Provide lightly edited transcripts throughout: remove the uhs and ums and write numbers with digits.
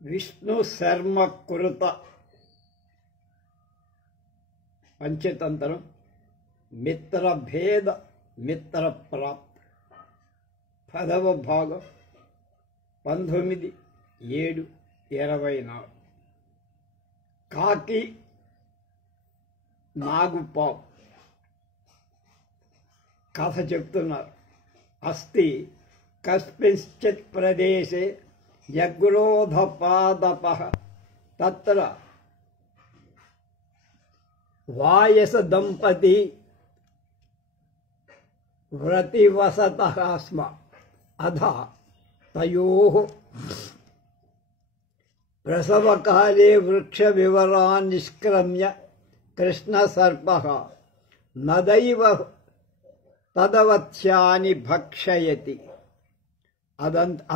విష్ణు శర్మ కురుత పంచతంత్రం మిత్రభేద మిత్రప్రాప్తి 10వ భాగం 19/7/24 కాకి నాగుపాము కథ చెప్తున్నారు. అస్తి కస్మింశ్చిత్ ప్రదేశే జగ్రోధపాదపః తత్ర వాయస దంపతి వ్రతివసతః స్మ. అధ తయోః ప్రసవకాలే వృక్షవివరాన్ నిష్క్రమ్య కృష్ణసర్పః నదైవ తదవత్స్యాని భక్షయతి.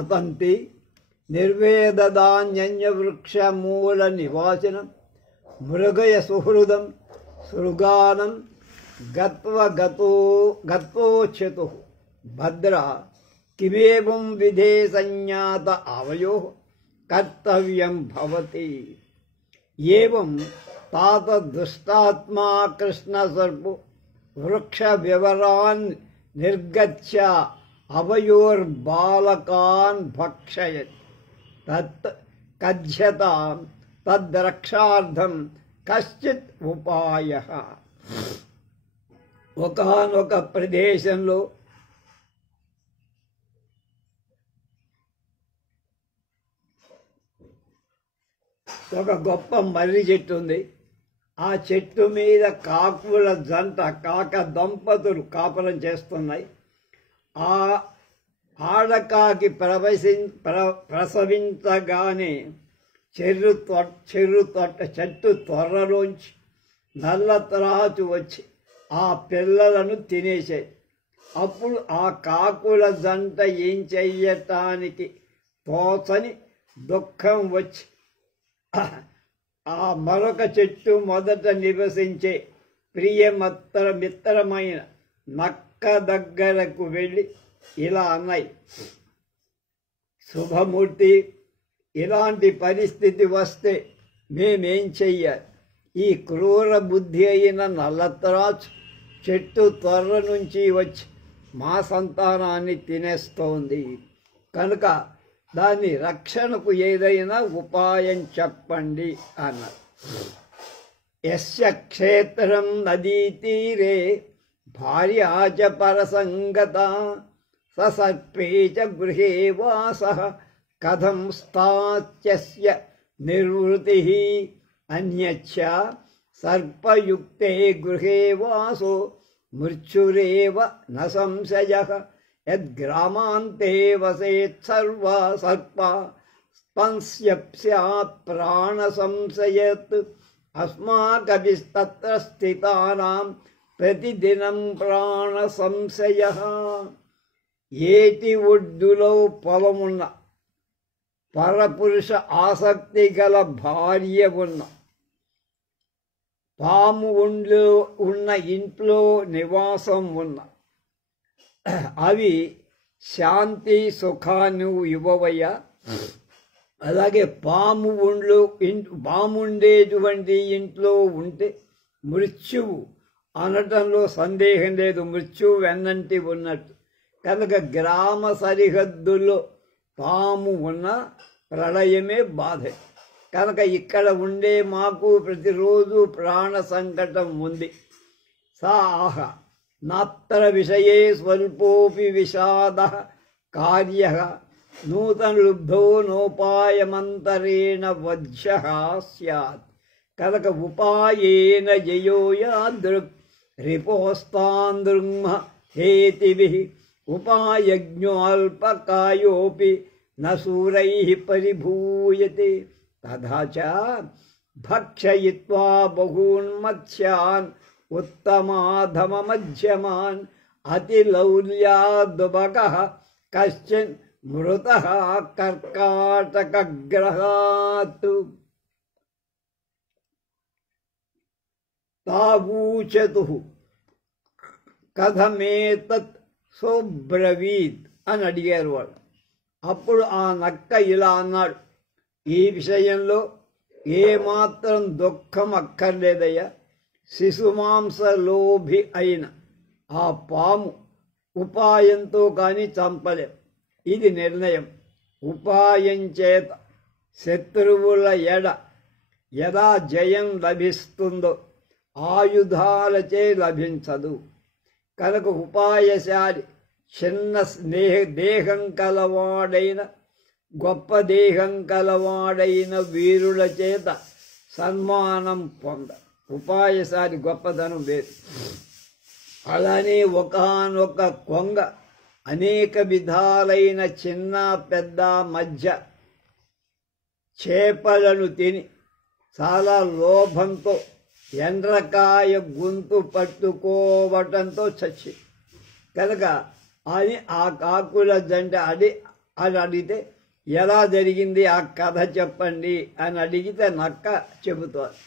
అతంతి నిర్వేదదాన్యవృక్షమూల నివాసినం మృగయ సుహృదం సృగానం గత్వోచ్యతు భద్ర కిమేవం విధే సంజ్ఞాత అవయో కర్తవ్యం భవతి. ఏవం తాత దుష్టాత్మా కృష్ణసర్పో వృక్ష వివరాన్ నిర్గత్య అవయోర్బాలకాన్ భక్షయత్. తత్ కథ్యతాం తద్రక్షార్థం కశ్చిత్ ఉపాయః. ఒకానొక ప్రదేశంలో ఒక గొప్ప మర్రి చెట్టు ఉంది. ఆ చెట్టు మీద కాకుల జంట కాక దంపతులు కాపురం చేస్తున్నాయి. ఆ ఆడకాకి ప్రసవించగానే చెట్టు త్వరలోంచి నల్ల త్రాచు వచ్చి ఆ పిల్లలను తినేసాయి. అప్పుడు ఆ కాకుల జంట ఏం చెయ్యటానికి తోచని దుఃఖం వచ్చి ఆ మరొక చెట్టు మొదట నివసించే మిత్రమైన నక్క దగ్గరకు వెళ్ళి ఇలా అన్నాయి, శుభమూర్తి, ఇలాంటి పరిస్థితి వస్తే మేమేం చెయ్యాలి? ఈ క్రూర బుద్ధి అయిన నల్లత్రాచు చెట్టు త్వర నుంచి వచ్చి మా సంతానాన్ని తినేస్తోంది కనుక దాని రక్షణకు ఏదైనా ఉపాయం చెప్పండి అన్నారు. యస్య క్షేత్రం నదీ తీరే భార్యా చ పరసంగత సర్పే చ గృహే వాసః కథం స్థాత్యస్య నిర్వృతిః. అన్యచ్చ సర్పయుక్తే గృహే వాసో మృత్యురేవ న సంశయః. యద్గ్రామాంతే వసేత్ సర్వా సర్పా స్పంస్యప్స్యాత్ ప్రాణ సంశయత్. అస్మాకవిస్తత్ర స్థితానాం ప్రతిదినం ప్రాణ సంశయః. ఏటి ఒడ్డులో పొలమున్న పరపురుష ఆసక్తి గల భార్య ఉన్న పాము ఒండ్లో ఉన్న ఇంట్లో నివాసం ఉన్న అవి శాంతి సుఖాన్ని ఇవ్వవయ్యా. అలాగే పాముండేటువంటి ఇంట్లో ఉంటే మృత్యువు అనటంలో సందేహం లేదు, మృత్యువు వెన్నంటి ఉన్నట్టు. కనుక గ్రామ సరిహద్దుల్లో పాము ఉన్న ప్రళయమే బాధ. కనుక ఇక్కడ ఉండే మాకు ప్రతిరోజు ప్రాణ సంకటం ఉంది. సాహ నాత్ర విషయే స్వల్పోపి విషాదః కార్యః నూతనలుబ్ధో నోపాయమంతరేణ వధ్యః స్యాత్. కనుక ఉపాయేన జయో యాదృక్ రిపోస్తాందృంహ హేతిభిః. ఉపాయజ్ఞోల్పకాయోపి న శూరైః పరిభూయతే. తథా చ భక్షయిత్వా బహూన్ మత్స్యాన్ ఉత్తమాధమమధ్యమాన్ అతిలౌల్యాదుబకః కశ్చిన్ మృతః కర్కాటకగ్రహాత్. తావూచతుః కథమేతత్ సోబ్రవీత్ అని అడిగారు వాళ్ళు. అప్పుడు ఆ నక్క ఇలా అన్నాడు, ఈ విషయంలో ఏమాత్రం దుఃఖం అక్కర్లేదయ్యా. శిశుమాంసలోభి అయిన ఆ పాము ఉపాయంతో కానీ చంపలేం. ఇది నిర్ణయం. ఉపాయం చేత శత్రువుల ఎలా జయం లభిస్తుందో ఆయుధాలచే లభించదు. కనుక ఉపాయశాలి చిన్న దేహం కలవాడైన గొప్ప దేహం కలవాడైన వీరుల చేత సన్మానం పొంద. ఉపాయశాలి గొప్పదనం వేరు. అలానే ఒకానొక కొంగ అనేక విధాలైన చిన్న పెద్ద మధ్య చేపలను తిని చాలా లోభంతో ఎండ్రకాయ గొంతు పట్టుకోవటంతో చచ్చి. కనుక అని ఆ కాకుల జంట అని అడిగితే ఎలా జరిగింది ఆ కథ చెప్పండి అని అడిగితే నక్క చెబుతోంది.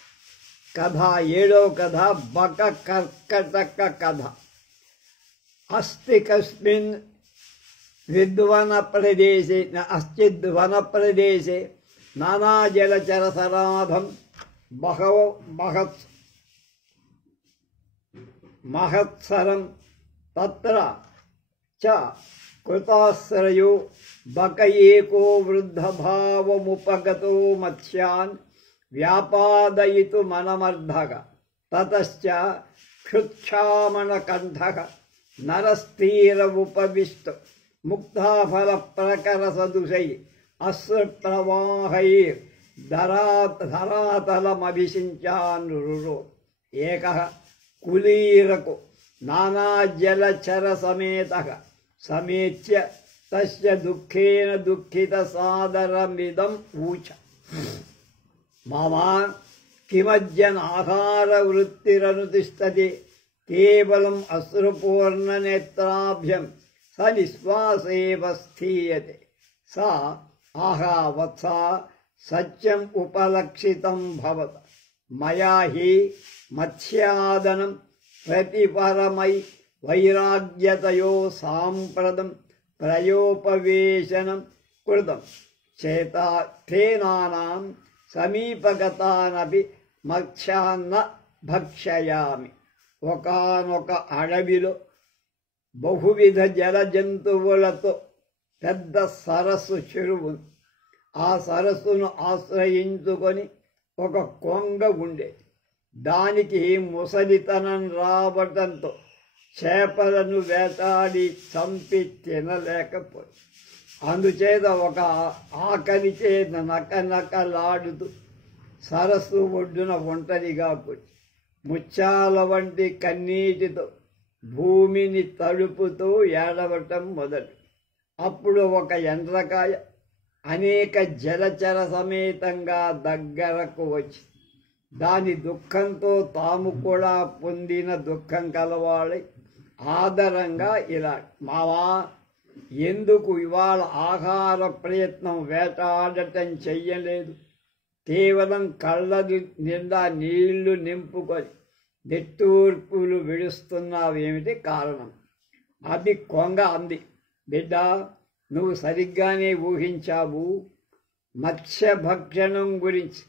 కథ 7వ కథ బక కర్కటక కథ. అస్తి కస్మిన్ వనప్రదేశే నానా జలచర సరాధం మహత్సరం తత్ర చ కృతాశ్రయో బక ఏకో వృద్ధభావముపగతో మత్స్యాన్ వ్యాపాదయితుమనమర్ధః తతశ్చ క్షుత్క్షామణకంఠః నరస్థీరముపవిష్ట ముక్తాఫలప్రకరసదృశై అశ్రుప్రవాహైర్ ధరాతలమభిషించానురురో. ఏకః కులీరకు నానాజలచరసమేతః సమేత్య తస్య దుఃఖేన దుఃఖిత సాదరమిదం ఊచ. మామా కిమజ్జన్ ఆహార వృత్తిరనుతిష్టతి కేవలం అశ్రుపూర్ణనేత్రాభ్యం స నిశ్వాసేవ స్థీయతే. సా ఆహా వత్సా సత్యం ఉపలక్షితం భవత మయా హి మత్స్యాదనం ప్రతిపరమై వైరాగ్యతయో సాంప్రదం ప్రయోపవేశనం కృతం చేతాథేనానాం సమీపగతానపి మత్స్యాన్న భక్షయామి. ఒకానొక అడవిలో బహువిధ జల జంతువులతో పెద్ద సరస్సు చెరువు. ఆ సరస్సును ఆశ్రయించుకొని ఒక కొంగ ఉండేది. దానికి ముసలితనం రావటంతో చేపలను వేటాడి చంపి తినలేకపోయి. అందుచేత ఒక ఆకలి చేత నకనకలాడుతూ సరస్సు ఒడ్డున ఒంటరిగా కూర్చి ముత్యాల వంటి కన్నీటితో భూమిని తడుపుతూ ఏడవటం మొదలు. అప్పుడు ఒక ఎండ్రకాయ అనేక జలచర సమేతంగా దగ్గరకు వచ్చి దాని దుఃఖంతో తాము కూడా పొందిన దుఃఖం కలవాళ్ళై ఆదరంగా ఇలా, మావా ఎందుకు ఇవాళ ఆహార ప్రయత్నం వేటాడటం చెయ్యలేదు? కేవలం కళ్ళ నిండా నీళ్లు నింపుకొని నిట్టూర్పులు విడుస్తున్నావేమిటి కారణం? అది కొంగ అంది. బిడ్డ, నువ్వు సరిగ్గానే ఊహించావు. మత్స్యభక్షణం గురించి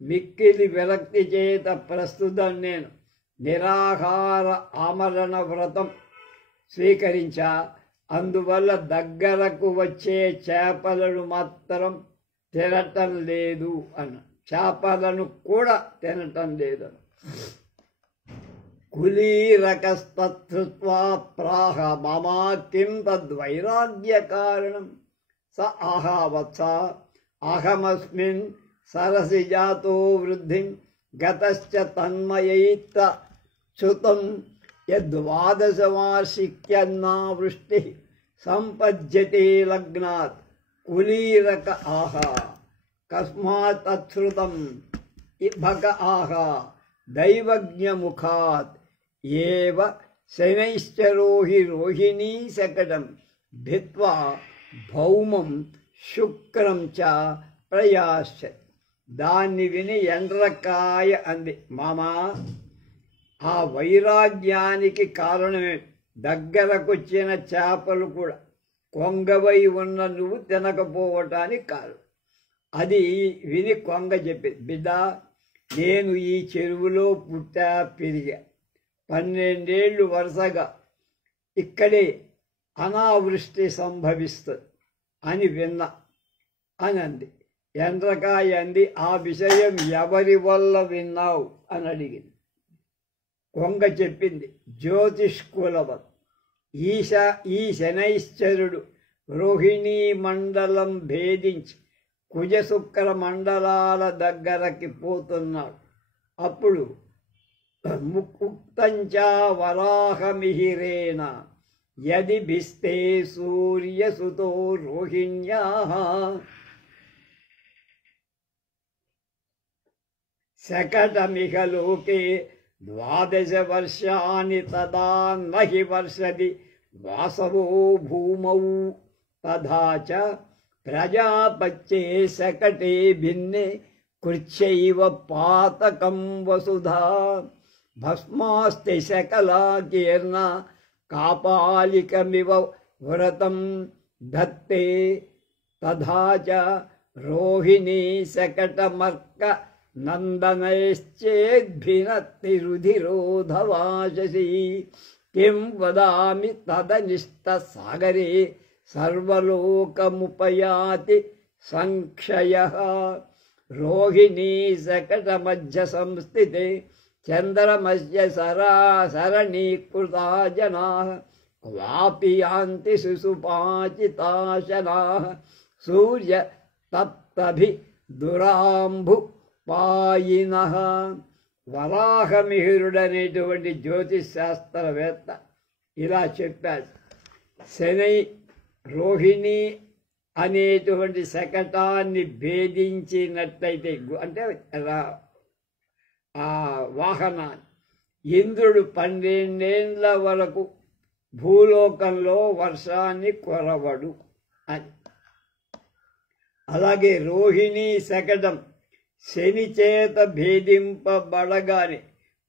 మిక్కిలి విరక్తి చేత ప్రస్తుతం నేను నిరాహార ఆమరణ వ్రతం స్వీకరించా. అందువల్ల దగ్గరకు వచ్చే చేపలను మాత్రం తినటం లేదు అన్న. చేపలను కూడా తినటం లేదన్న. కులీరకస్తృత్వా ప్రాహ మమా కిం తద్వైరాగ్య కారణం. స ఆహా వత్స అహమస్మిన్ సరసి జాతో వృద్ధిం గతశ్చ తన్మయైత్త చ్యుతం యద్వాదశవార్షిక్యన్నా వృష్టి సంపద్యతే లగ్నాత్. కులీరక ఆహా కస్మాత్ అశ్రుతం భగ ఆహా దైవజ్ఞముఖాత్ ఏవ శనైశ్చరోహి రోహిణీ శకటం భిత్వా భౌమం శుక్రం చ ప్రయాశ్చ. దాన్ని విని ఎండ్రకాయ అంది, మామా ఆ వైరాగ్యానికి కారణమే దగ్గరకొచ్చిన చేపలు కూడా కొంగవై ఉన్న నువ్వు తినకపోవటానికి కారణం. అది విని కొంగ చెప్పింది, బిడ్డ నేను ఈ చెరువులో పుట్టా పెరిగా, 12 ఏళ్ళు వరుసగా ఇక్కడే అనావృష్టి సంభవిస్తుంది అని విన్నా అని అంది. ఎండ్రకాయ అంది, ఆ విషయం ఎవరి వల్ల విన్నావు అని అడిగింది. కొంగ చెప్పింది, జ్యోతిష్కులవత్ ఈ శనైశ్చరుడు రోహిణీ మండలం భేదించి కుజశుక్ర మండలాల దగ్గరకి పోతున్నాడు. అప్పుడు ముక్తంచా వరాహమిహిరేణ యది భిస్తే సూర్యసుతో రోహిణ్యా శకటమిహ లోకే 12 వర్షాని తదా నహి వర్షది వాసవో భూమౌ తథా చ ప్రజాపత్యే శకటే భిన్నే కృచ్ఛైవ పాతకం వసుధా భస్మాస్తి శకలాకీర్ణ కాపాలికమివ వ్రతం ధత్తే తథా చ రోహిణీ శకటమర్క నందనైశ్చేద్భినత్తి రుధిరోధవాశసి కిం వదామి తదనిష్ట సాగరే సర్వలోకముపయాతి సంక్షయః రోహిణీ శకటమధ్య సంస్థితే చంద్రమస్య సరణీకృతా జనాః క్వాపి యాంతి శిశుపాచితాశనాః సూర్య తప్తభి దురాంభు పాయినః. వరాహమిహిరుడనేటువంటి జ్యోతిష్ శాస్త్రవేత్త ఇలా చెప్పాడు, శని రోహిణి అనేటువంటి శకటాన్ని భేదించినట్లయితే అంటే ఆ వాహనాన్ని ఇంద్రుడు 12 ఏళ్ల వరకు భూలోకంలో వర్షాన్ని కొరవడు అని. అలాగే రోహిణీ శకటం శని చేత భేదింపబడగానే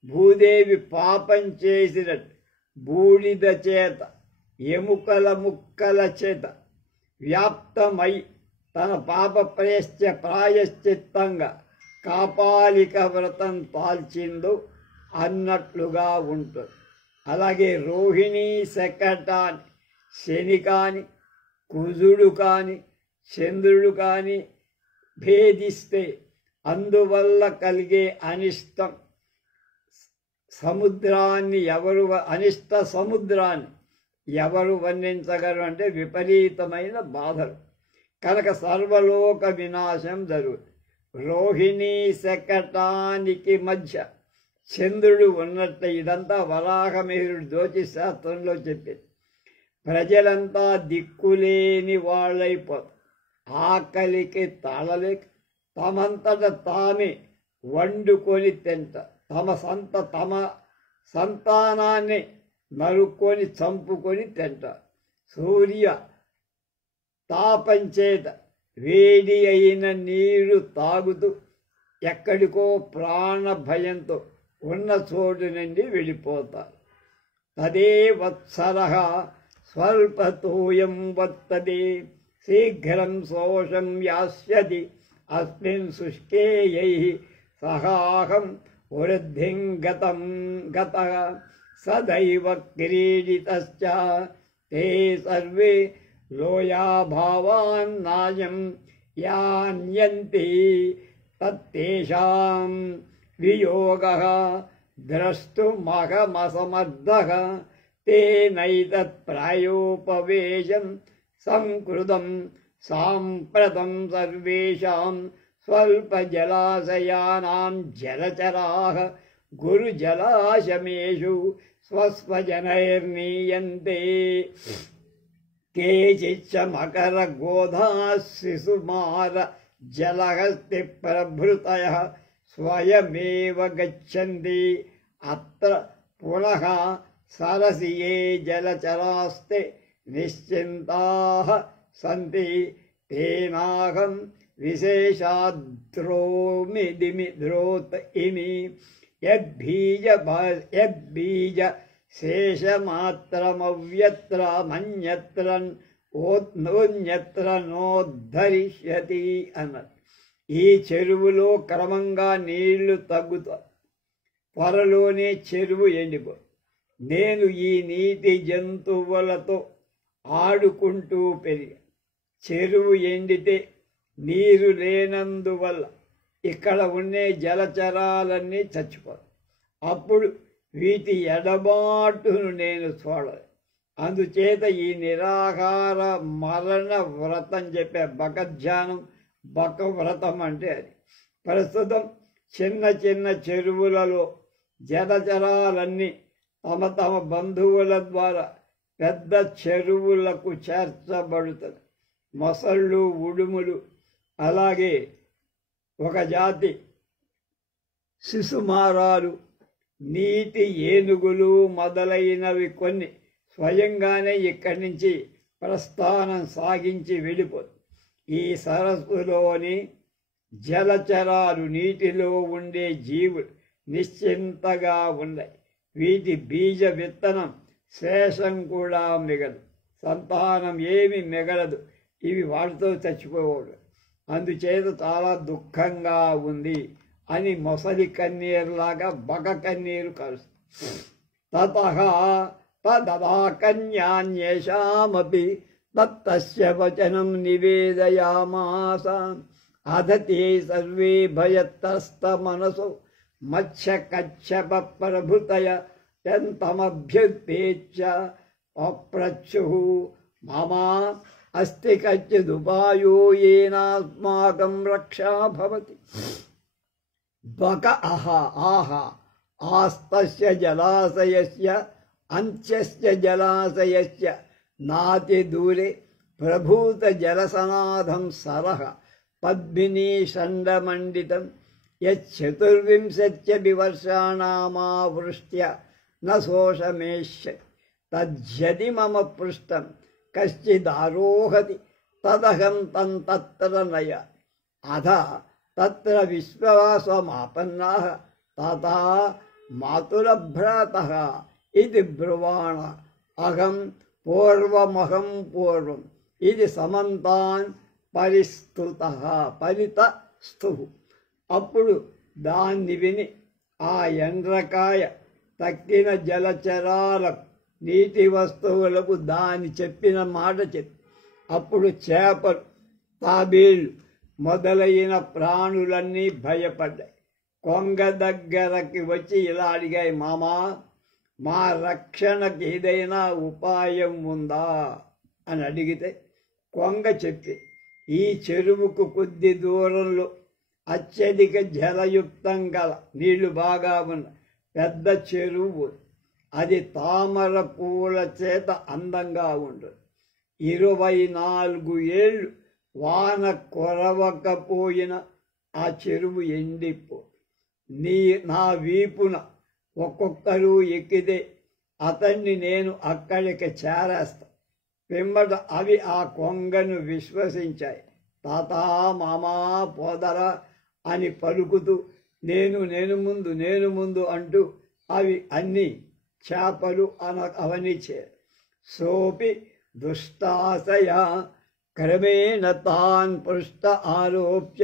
భూదేవి పాపం చేసినట్టు బూడిద చేత ఎముకల ముక్కల చేత వ్యాప్తమై తన పాప ప్రాయశ్చిత్తంగా కాపాలిక వ్రతం తాల్చిందో అన్నట్లుగా ఉంటుంది. అలాగే రోహిణీ శకటాన్ని శని కాని కుజుడు కాని చంద్రుడు కాని భేదిస్తే అందువల్ల కలిగే అనిష్టం సముద్రాన్ని ఎవరు వర్ణించగలరు అంటే విపరీతమైన బాధలు కనుక సర్వలోక వినాశం జరుగుతుంది. రోహిణీ శకటానికి మధ్య చంద్రుడు ఉన్నట్టు ఇదంతా వరాహమిహిరుడు జ్యోతిష్ శాస్త్రంలో చెప్పింది. ప్రజలంతా దిక్కులేని వాళ్ళైపోతారు, ఆకలికి తాళలేక తమంతట తామే వండుకొని తింటారు, తమ సంతానాన్ని నరుక్కొని చంపుకొని తింటారు. సూర్య తాపంచేత వేడి అయిన నీరు తాగుతూ ఎక్కడికో ప్రాణ భయంతో ఉన్న చోటు నుండి వెళ్ళిపోతారు. తదే వత్సరః స్వల్పతోయం వర్తతే శీఘ్రం శోషం యాస్యతి అస్మిన్ శుష్కేయైః సహాహం వృద్ధిం గతః సదైవ క్రీడితశ్చ తే సర్వే లోయాభావాన్నాయం యాన్యంతి తత్తేషాం వియోగః ద్రష్టుమహమసమర్థః తేనైతత్ ప్రాయోపవేశం సంకృతం సాంప్రతం సర్వేషాం స్వల్పజలాశయానాం జలచరాః గురుజలాశమేషు స్వస్వజనైర్నీయంతే కేచిచ్చ మకర గోధా శిశుమార జలహస్తి ప్రభృతయః స్వయమేవ గచ్చంతి అత్ర పునః సరసియే జలచరాస్తే నిశ్చింతాః సంతి తేనాహం విశేషాద్రోమిదిమిద్రోత్ ఇమి యద్బీజ శేషమాత్రమవ్యత్ర మన్యత్ర నోద్ధరిష్యతి అన్నది. ఈ చెరువులో క్రమంగా నీళ్లు తగ్గుతాయి. త్వరలోనే చెరువు ఎండిపో. నేను ఈ నీటి జంతువులతో ఆడుకుంటూ పెరిగా. చెరువు ఎండితే నీరు లేనందువల్ల ఇక్కడ ఉండే జలచరాలన్నీ చచ్చిపోతాయి. అప్పుడు వీటి ఎడబాటును నేను చూడలేదు. అందుచేత ఈ నిరాహార మరణ వ్రతం చెప్పే బకధ్యానం, బక వ్రతం అంటే అది. ప్రస్తుతం చిన్న చిన్న చెరువులలో జలచరాలన్నీ తమ తమ బంధువుల ద్వారా పెద్ద చెరువులకు చేర్చబడుతుంది. మొసళ్ళు, ఉడుములు, అలాగే ఒక జాతి శిశుమారాలు, నీటి ఏనుగులు మొదలైనవి కొన్ని స్వయంగానే ఇక్కడి నుంచి ప్రస్థానం సాగించి వెళ్ళిపోతుంది. ఈ సరస్సులోని జలచరాలు, నీటిలో ఉండే జీవులు నిశ్చింతగా ఉన్నాయి. వీటి బీజ విత్తనం శేషం కూడా మిగలదు, సంతానం ఏమి మిగలదు. ఇవి వాటితో చచ్చిపోవడం. అందుచేత చాలా దుఃఖంగా ఉంది అని మొసలి కన్నీరులాగా బక కన్నీరు కలుస్తుంది. తదా కన్యాన్యేషామపి తత్తస్య వచనం నివేదయామాస. అదతే సర్వే భయత్రస్త మనసో మత్స్యకచ్చప ప్రభృతయ యంతమభ్యుపేత్య అప్రచ్యుః మమా అస్తి కచ్చిదుపాయో యేనాస్మాకం రక్షా భవతి. బక ఆహా ఆస్తస్య జలాశయస్య అంత్యస్య జలాశయస్య నాతి దూరే ప్రభూత జలసనాథం సరః పద్మినీ షండమండితం యచ్చతుర్వింశత్యపి వర్షాణామావృష్ట్య న శోషమేష్యతి. తజ్జది మమ పృష్టం కశ్చిదారోహతి తదహం తం తత్ర నయ. అథ తత్ర విశ్వాసమాపన్నాః తథా మాతులభ్రాతః ఇది బ్రువాణ. అహం పూర్వం ఇది సమంతాన్ పరితస్థుః. అప్పుడు దాన్ని విని ఆ ఎండ్రకాయ తక్కిన జలచరాలకు, నీటి వస్తువులకు దాని చెప్పిన మాట చెప్పి, అప్పుడు చేపలు, తాబేళ్లు మొదలైన ప్రాణులన్నీ భయపడ్డాయి. కొంగ దగ్గరకి వచ్చి ఇలా అడిగాయి, మామా మా రక్షణకి ఏదైనా ఉపాయం ఉందా అని అడిగితే కొంగ చెప్పి, ఈ చెరువుకు కొద్ది దూరంలో అత్యధిక జలయుక్తం గల నీళ్లు బాగా ఉన్న పెద్ద చెరువు, అది తామర పూల చేత అందంగా ఉంటుంది. 24 ఏళ్ళు వాన కురవకపోయిన ఆ చెరువు ఎండిపో. నా వీపున ఒక్కొక్కరు ఎక్కితే అతన్ని నేను అక్కడికి చేరేస్తా. పిమ్మట అవి ఆ కొంగను విశ్వసించాయి. తాతా మామా పోదరా అని పలుకుతూ నేను ముందు అంటూ అవి అన్నీ చేపలు అవన్నీ సోపి దుష్టాశయ క్రమేణ తాన్ పృష్ఠ ఆరోప్య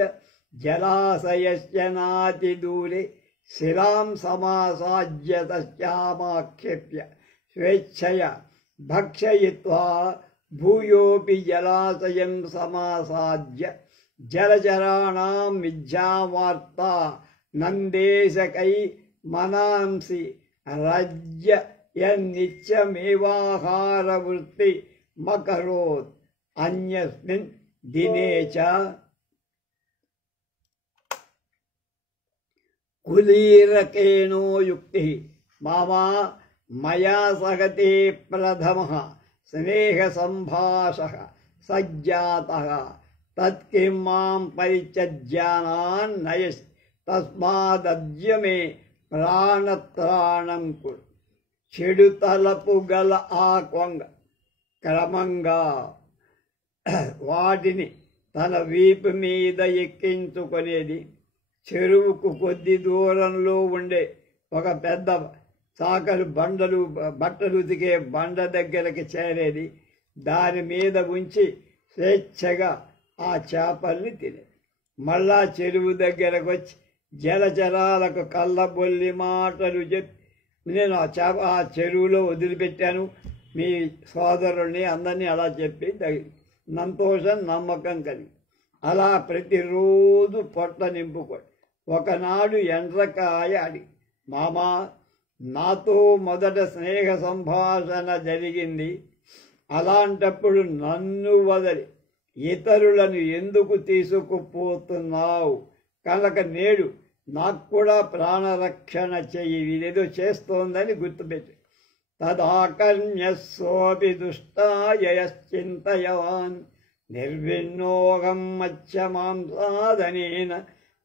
జలాశయస్య నాతి దూరే శిలాం సమాసాజ్య తస్యామాక్షేప్య స్వేచ్ఛయ భక్షయిత్వా భూయోపి జలాశయం సమాసాజ్య జలచరాణాం విద్యావార్తా నందేశకై మనాంసి రజ్య యన్నిత్యమేవాహార వృత్తి మకరోత్ అన్యస్మిన్ దినే చ కులీరకేణో యుక్తి మామా మయా సగతే ప్రథమః స్నేహ సంభాషః సజ్జాతః తత్కిం మాం పరిత్యజ్యానాన్ నయసి తస్మాదద్య మే ప్రాణత్రాణం కురు. చెడు తలపు గల ఆ కొంగ క్రమంగా వాటిని తన వీపు మీద ఎక్కించుకునేది. చెరువుకు కొద్ది దూరంలో ఉండే ఒక పెద్ద చాకలు బట్టలు ఉతికే బండ దగ్గరికి చేరేది. దాని మీద ఉంచి స్వేచ్ఛగా ఆ చేపల్ని తినేది. మళ్ళా చెరువు దగ్గరకు వచ్చి జలచరాలకు కళ్ళబొల్లి మాటలు చెప్పి నేను ఆ చెరువులో వదిలిపెట్టాను మీ సోదరుణ్ణి అందరినీ అలా చెప్పి సంతోషం నమ్మకం కలిగి అలా ప్రతిరోజు పొట్ట నింపుకోండి. ఒకనాడు ఎండ్రకాయ అడిగి, మామా నాతో మొదట స్నేహ సంభాషణ జరిగింది, అలాంటప్పుడు నన్ను వదిలి ఇతరులను ఎందుకు తీసుకుపోతున్నావు? కనుక నేడు నాకు కూడా ప్రాణరక్షణ చెయ్యి, ఇదేదో చేస్తోందని గుర్తుపెట్టి. తదాకర్ణ్యస్సోపి దుష్టాయశ్చింతయవాన్ నిర్విన్నోహం మత్స్యమాంసాదనేన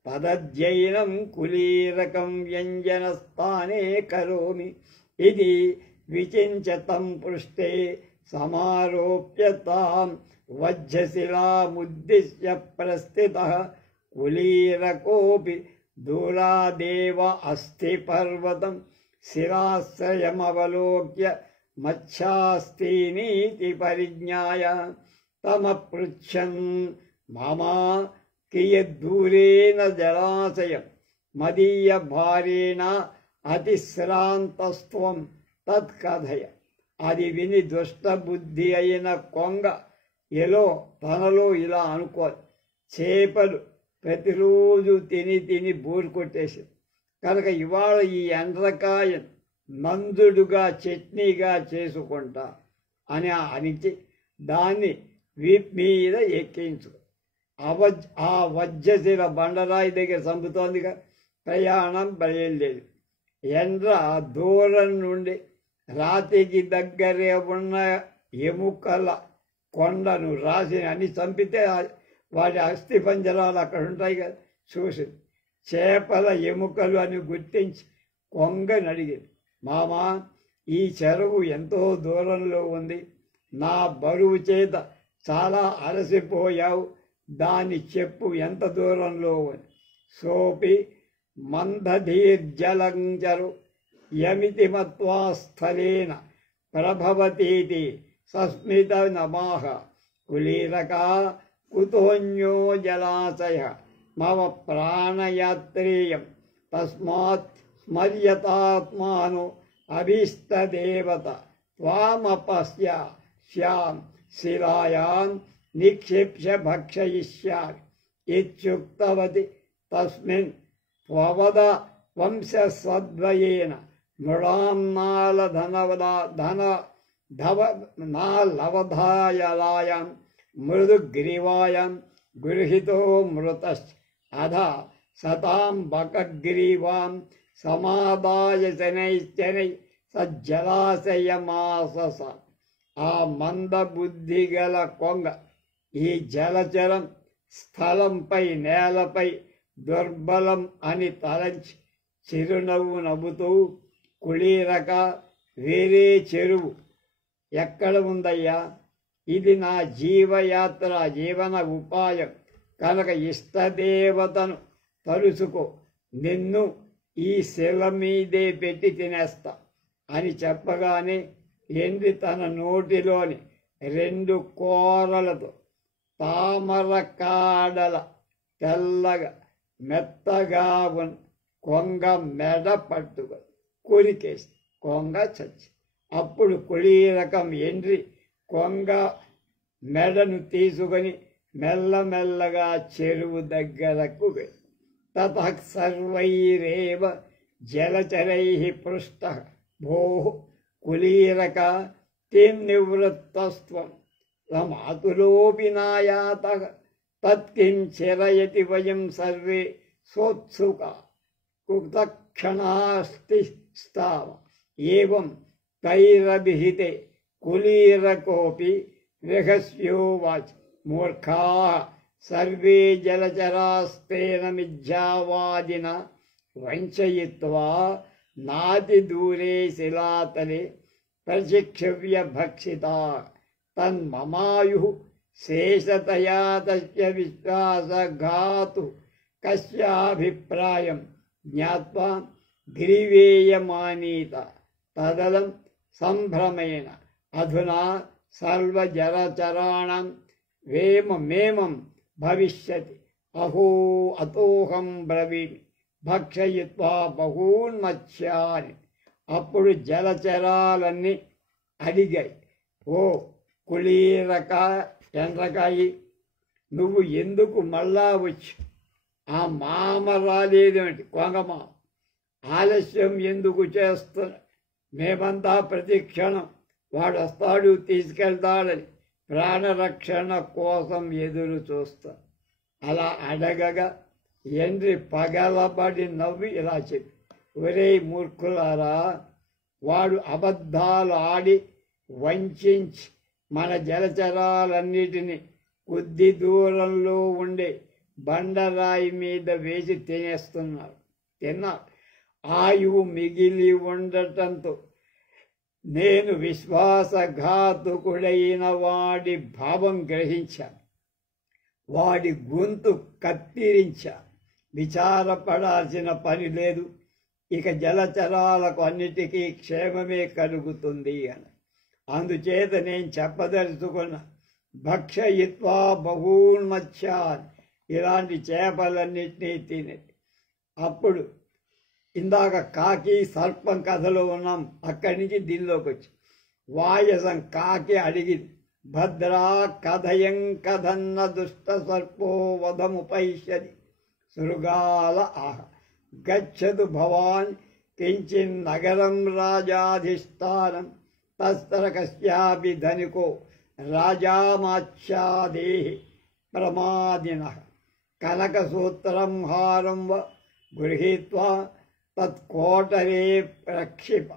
పదజ్జైనం కులీరకం వ్యంజనస్థానే కరోమి ఇది విచించతం పృష్టే సమారోప్య తాం వజ్రశిలాముద్దిశ్య ప్రస్థితః కులీరకోపి దూరాదేవ అస్థి పర్వతం శిలాశ్రయమవలోక్య మత్స్యాస్తినీతి పరిజ్ఞాయ తమపృచ్ఛన్ మామా కియద్దూరేణ జలాశయం మదీయ భారేణ అతిశ్రాంతస్త్వం తత్కథయ. అది విని దుష్టబుద్ధి అయిన కొంగ తనలో ఇలా అనుకోదు, చేపలు ప్రతిరోజు తిని తిని బోరు కొట్టేసింది కనుక ఇవాళ ఈ ఎండ్రకాయను నందుడుగా చట్నీగా చేసుకుంటా అని అనిచి దాన్ని వీప్ మీద ఎక్కించు. ఆ వజ్రశిల బండరాయి దగ్గర చంపుతోందిగా. ప్రయాణం బయలుదేరి ఎండ్ర దూరం నుండి రాతికి దగ్గరే ఉన్న ఎముకల కొండను రాసి అని చంపితే వాటి అస్థి పంజరాలు అక్కడ ఉంటాయి కదా చూసి చేపల ఎముకలు అని గుర్తించి కొంగని అడిగింది, మామా ఈ చెరువు ఎంతో దూరంలో ఉంది, నా బరువు చేత చాలా అలసిపోయావు, దాన్ని చెప్పు ఎంత దూరంలో ఉంది. సోపి మందధీర్జలంచరు యమితి మత్వా స్థలేన ప్రభవతీతి సస్మిత నమాహ కులీరకా కుతోన్యో జలాశయ మమ ప్రాణయాత్రేయం తస్మాత్ స్మర్యతాత్మానో అభీష్టదేవత త్వామపశ్య శ్యాం శిలాయాం నిక్షిప్య భక్షయిష్యామి ఇత్యుక్తవతి. తస్మిన్ త్వవద వంశస్వద్వయేన మృళాన్నాలవధాయాం మృదుగ్రీవాయాం గృహీతో మృతశ్చ అధ సతాం బకగ్రీవాం సమాదాయ శనైశ్చనై సజ్జలాశయమాసస. ఆ మందబుద్ధి గల కొంగ ఈ జలచరం స్థలంపై నేలపై దుర్బలం అని తలంచి చిరునవ్వు నవ్వుతూ, కుళీరక వేరే చెరువు ఎక్కడ ఉందయ్యా? ఇది నా జీవన ఉపాయం కనుక ఇష్టదేవతను తలుచుకో, నిన్ను ఈ శిల మీదే పెట్టి తినేస్తా అని చెప్పగానే ఎండి తన నోటిలోని 2 కోరలతో తామర కాడల తెల్లగా మెత్తగా ఉన్న కొంగ మెడ పట్టుకొని కొరికేసి కొంగ చచ్చి. అప్పుడు కుళీరకం ఎండ్రి కొంగ మెడను తీసుకొని మెల్లమెల్లగా చెరువు దగ్గరకు వెళ్ళి తతః సర్వైరేవ జలచరైః పృష్టః భో కులీరక కిం నివృత్తస్త్వం మాతులోపి నాయాతః తత్కిం చిరయతి వయం సర్వే సోత్సుకా కుతక్షణాస్తి స్తావ. ఏవం తైరభిహితే కులీరకోపి రహస్యోవాచ మూర్ఖాః సర్వే జలచరాస్తేన మిథ్యావాదిన వంచయిత్వా నాతిదూరే శిలాతలే ప్రశిక్షవ్య భక్షితాః తన్మమాయుః శేషతయా తస్య విశ్వాసఘాతు కస్యాభిప్రాయం జ్ఞాత్వా గ్రీవేయమానీత తదలం సంభ్రమేణ అధునా సర్వజలచరాణం మేమం భవిష్యతి అహో అతోహం బ్రవీమి భక్షయిత్వా బహూన్ మత్స్యాని. అప్పుడు జలచరాలన్నీ అడిగాయి, ఓ కుళీరక ఎండ్రకాయి, నువ్వు ఎందుకు మళ్ళా వచ్చి ఆ మామ రాలేదేమిటి, కొంగమా ఆలస్యం ఎందుకు చేస్తున్నా? మేమంతా ప్రతి క్షణం వాడు వస్తాడు తీసుకెళ్తాడని ప్రాణరక్షణ కోసం ఎదురు చూస్తాం. అలా అడగగా ఎండ్రి పగలబడి నవ్వి ఇలా చెప్పి, ఒరే మూర్ఖులారా, వాడు అబద్ధాలు ఆడి వంచించి మన జలచరాలన్నిటినీ కొద్ది దూరంలో ఉండే బండరాయి మీద వేసి తిన్నారు. ఆయువు మిగిలి ఉండటంతో నేను విశ్వాసఘాతుకుడైన వాడి భావం గ్రహించాను, వాడి గొంతు కత్తిరించా. విచారపడాల్సిన పని లేదు, ఇక జలచరాలకు అన్నిటికీ క్షేమమే కలుగుతుంది అని. అందుచేత నేను చెప్పదలుచుకున్న భక్షయిత్వా బహూన్ మత్స్యాన్, ఇలాంటి చేపలన్నింటినీ తినేది. అప్పుడు ఇందాక కాకి సర్పం కథలో ఉన్నాం, అక్కడి నుంచి దీనిలోకి వచ్చి వాయసం కాకి అడిగింది, భద్రా కథయం కథన్న దుష్ట సర్పో వధముపైష్యది శృగాల ఆహ గచ్చదు భవాన్ కించిన్ నగరం రాజాధిష్టానం తస్ర కస్యాపి ధనికో రాజామాచ్ఛాదేహి ప్రమాదినః కనకసూత్రం హారం వ గృహీత్వా తత్కోటరే ప్రక్షిప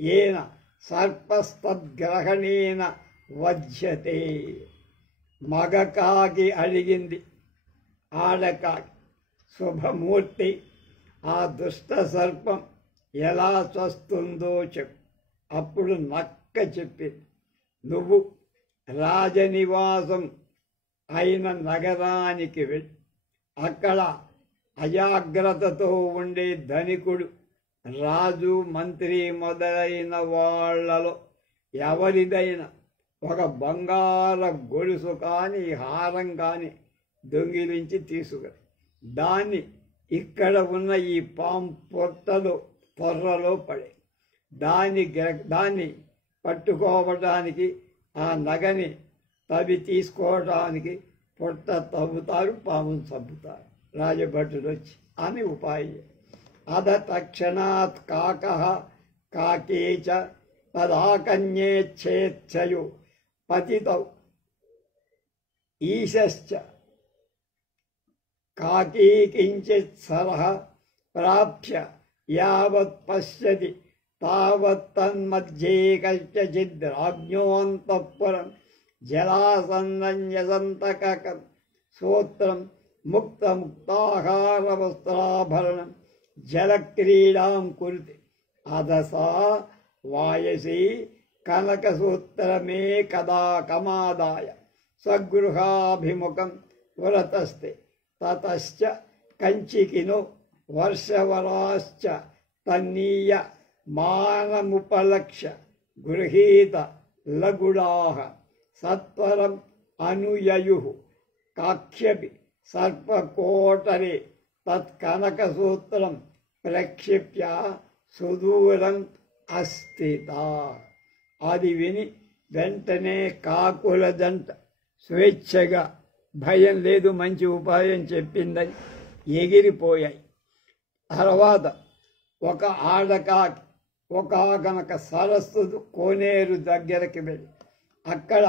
ఏన సర్పస్తద్గ్రహణేన వధ్యతే. మగ కాకి అడిగింది ఆడకాకి, శుభమూర్తి, ఆ దుష్ట సర్పం ఎలా చస్తుందో చెప్పు. అప్పుడు నక్క చెప్పింది, నువ్వు రాజనివాసం అయిన నగరానికి వెళ్ళి అక్కడ అజాగ్రత్తతో ఉండే ధనికుడు, రాజు, మంత్రి మొదలైన వాళ్లలో ఎవరిదైనా ఒక బంగార గొలుసు కానీ హారం కానీ దొంగిలించి తీసుకురా. దాన్ని ఇక్కడ ఉన్న ఈ పాము పొర్రలో పడే. దాన్ని పట్టుకోవటానికి, ఆ నగని తవి తీసుకోవటానికి పొట్ట తవ్వుతారు, పామును చంపుతారు రాజభటులు వచ్చి అని ఉపాయం. అద తక్షణాత్ కాకః కాకేచ తదాకన్యేచ్ఛేచ్ఛయో పతితౌ ఈశశ్చ కాకీ కించిత్ సరః ప్రాప్య యావత్ పశ్యతి తావత్ తన్మధ్యే కశ్చిద్ రాజ్ఞోऽन्तఃపురం జలాసన్నంజసంతకకం సూత్రం ముక్తాహారవస్త్రాభరణం జలక్రీడాం కురుతే. అదసా వాయసీ కనకసూత్రమే కదా కమాదాయ స్వగృహాభిముఖం వరతస్తే. తతశ్చ కంచికినో వర్షవరాశ్చ తన్నీయ మానముపలక్ష్య గృహీత లగుడాః సత్వరం అనుయయుః కాక్ష్యపి సర్పకోటరే తత్కనకసూత్రం ప్రక్షిప్య సుదూరం అస్థితా. అది విని వెంటనే కాకుల జంట స్వేచ్ఛగా, భయం లేదు, మంచి ఉపాయం చెప్పిందని ఎగిరిపోయాయి. తర్వాత ఒక ఆడకాకి ఒకనొక సరస్సు కోనేరు దగ్గరికి వెళ్ళి అక్కడ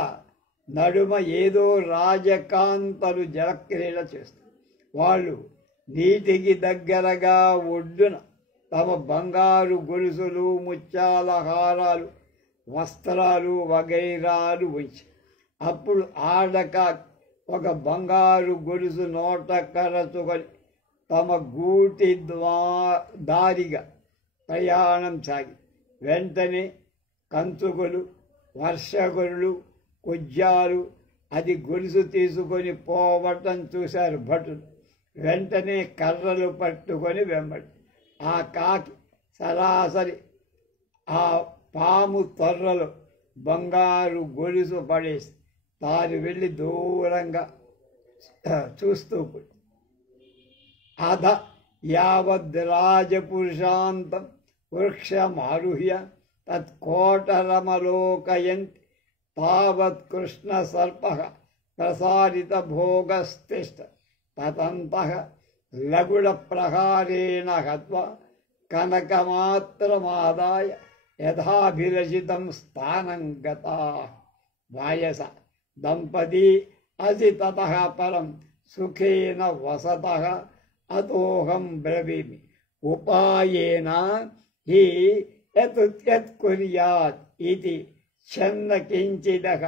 నడుమ ఏదో రాజకాంతలు జలక్రీడ చేస్తారు. వాళ్ళు నీటికి దగ్గరగా ఒడ్డున తమ బంగారు గొలుసులు, ముత్యాల హారాలు, వస్త్రాలు వగైరాలు ఉంచి, అప్పుడు ఆడకాకి ఒక బంగారు గొలుసు నోట కరచుకొని తమ గూటి దారిగా ప్రయాణం సాగి వెంటనే కంచుకులు, వర్షగురులు, కుజ్జాలు అది గొలుసు తీసుకొని పోవటం చూశారు భటులు. వెంటనే కర్రలు పట్టుకొని వెంబడి ఆ కాకి సరాసరి ఆ పాము తొర్రలో బంగారు గొలుసు పడేసి తాను వెళ్ళి దూరంగా చూస్తూ అధ యావద్రాజపురుషాంతం వృక్షమారుహ్య తత్కోటరమలోకయంతి తావత్ కృష్ణసర్పః ప్రసారితభోగస్తిష్ట తతంతః లగుళప్రహారేణ హత్వా కనకమాత్రమాదాయ యథాభిలషితం స్థానం గతాః. వాయస దంపతీ అసి తతః పరం సుఖేన వసతః అతోహం బ్రవీమి ఉపాయేన హి యత్ కుర్యాత్ ఇది ఛన్న కించిదః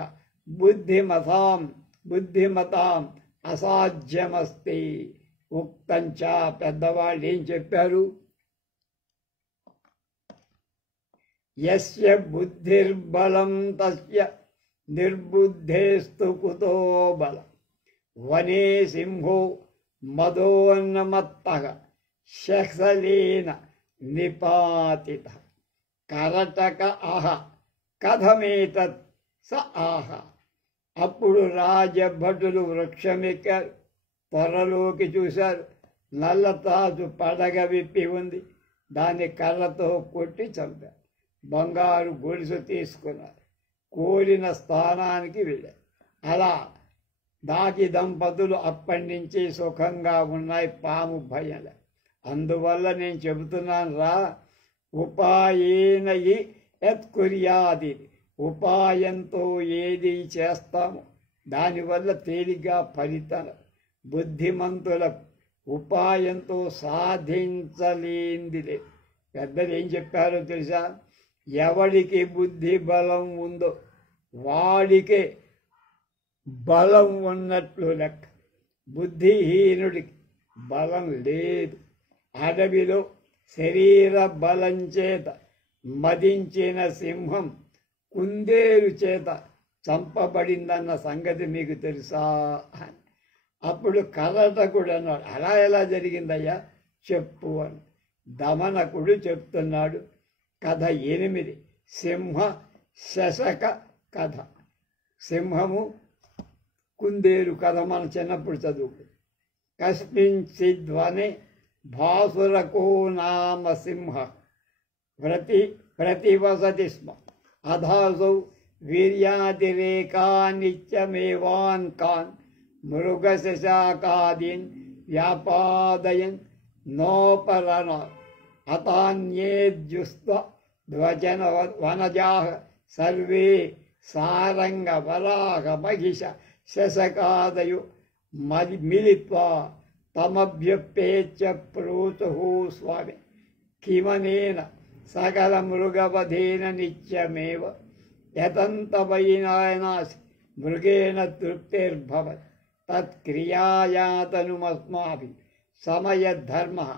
బుద్ధిమతాం అసాధ్యమస్తి. ఉక్తంచ పెద్దవాళ్ళు ఏం చెప్పారు? యస్య బుద్ధిర్బలం తస్య నిర్బుద్ధేస్తు కుతో బలం. వనే సింహో మదోన్మత్తః శక్సలేన నిపాతితః. కరటక ఆహ కథమేతత్ స ఆహ. అప్పుడు రాజభటులు వృక్షమెక్కారు, త్వరలోకి చూశారు. నల్లతాజు పడగ విప్పి ఉంది. దాన్ని కర్రతో కొట్టి చంపారు. బంగారు గొలుసు తీసుకున్నారు. కోరిన స్థానానికి వెళ్ళారు. అలా దాగి దంపతులు అప్పటి నుంచి సుఖంగా ఉన్నాయి. పాము భయం. అందువల్ల నేను చెబుతున్నాను రా, ఉపాయేన యత్ కుర్యాది. ఉపాయంతో ఏది చేస్తామో దానివల్ల తేలిగ్గా ఫలితాలు. బుద్ధిమంతులకు ఉపాయంతో సాధించలేంది లేదు. పెద్దలు ఏం చెప్పారో తెలుసా? ఎవడికి బుద్ధి బలం ఉందో వాడికే బలం ఉన్నట్లు లెక్క. బుద్ధిహీనుడికి బలం లేదు. అడవిలో శరీర బలం చేత మదించిన సింహం కుందేలు చేత చంపబడిందన్న సంగతి మీకు తెలుసా? అప్పుడు కరటకుడు అన్నాడు, అలా ఎలా జరిగిందయ్యా చెప్పు అని. దమనకుడు చెప్తున్నాడు. కథ 8 సింహ శశక కథ. సింహము కుందేలు కథ మన చిన్నప్పుడు చదువు. కస్మించిద్వనే భాసురకో నామ సింహ ప్రతివసతి స్మ అధాసౌ వీర్యాతిరేకానిత్యమేవాన్ కాన్ మృగశశాకాదీన్ వ్యాపాదయన్ నోపరణ అతాన్యేద్యుస్త ధ్వజన వనజాః సర్వే సారంగ వరాహ మహిష శశకాదయో మిలిత్వా తమభ్యుపేత్య ప్రోతుః స్వామి కిమనేన సకల మృగవధేన నిత్యమేవ యతంతవైనాయనాసి మృగేణ తృప్తిర్భవతి తత్క్రియాయాతనుమస్మాభిः సమయధర్మః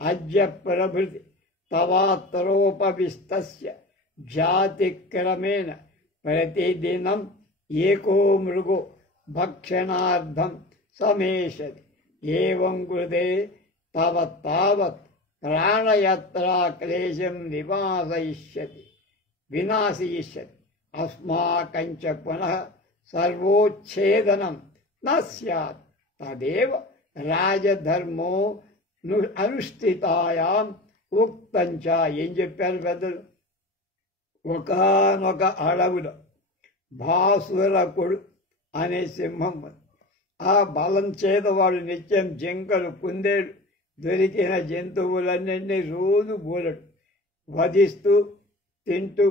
అద్య ప్రభృతి తవాత్రోపవిష్టస్య జాతిక్రమేణ ప్రతిదినం ఏకో మృగో భక్షణార్థం సమేషతి. ఏవం కృతే తవ తావత్ ప్రాణయాత్రా క్లేశం వినాశయిష్యతి. అస్మాకంచ పునః సర్వోచ్ఛేదనం న స్యాత్. తదేవ రాజధర్మో అనుష్ఠితాయాం ఉక్తంచ. ఏం చెప్పారు పెద్దలు? ఒకానొక అడవులో భాసురకుడు అనే సింహం. ఆ బలం చేత వాడు నిత్యం జింకలు, కుందేలు, దొరికిన జంతువులన్నింటినీ రోజు బోలడు వధిస్తూ తింటూ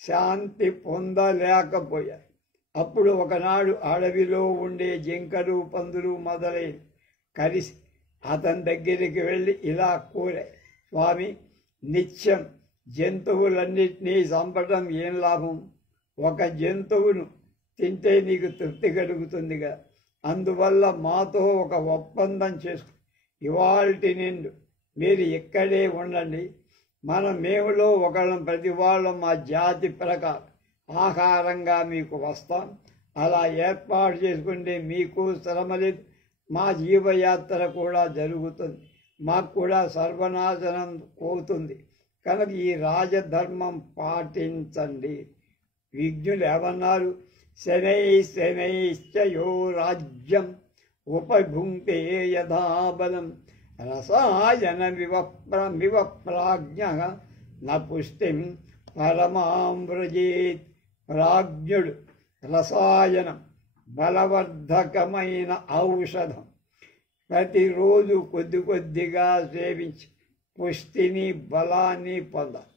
శాంతి పొందలేకపోయారు. అప్పుడు ఒకనాడు అడవిలో ఉండే జింకలు, పందులు మొదలైన కలిసి అతని దగ్గరికి వెళ్ళి ఇలా కోరాయి, స్వామి, నిత్యం జంతువులన్నిటినీ చంపడం ఏం లాభం? ఒక జంతువును తింటే నీకు తృప్తి కలుగుతుందిగా. అందువల్ల మాతో ఒక ఒప్పందం చేసుకు. ఇవాల్టి నిండు మీరు ఇక్కడే ఉండండి. మేములో ఒకళ్ళం ప్రతి వాళ్ళం మా జాతి ప్రకారం ఆహారంగా మీకు వస్తాం. అలా ఏర్పాటు చేసుకుంటే మీకు శ్రమ లేదు, మా జీవయాత్ర కూడా జరుగుతుంది, మాకు కూడా సర్వనాశనం పోతుంది. కనుక ఈ రాజధర్మం పాటించండి. విజ్ఞులు ఏమన్నారు? శనైశ్చయో రాజ్యం ఉపభుంక్తే యథాబలం రసాయనమివ ప్రాజ్ఞ న పుష్టిం పరమాం వ్రజేత్. ప్రాజ్ఞుడు రసాయనం బలవర్ధకమైన ఔషధం ప్రతిరోజు కొద్ది కొద్దిగా సేవించి పుష్టిని బలాన్ని పొందాలి.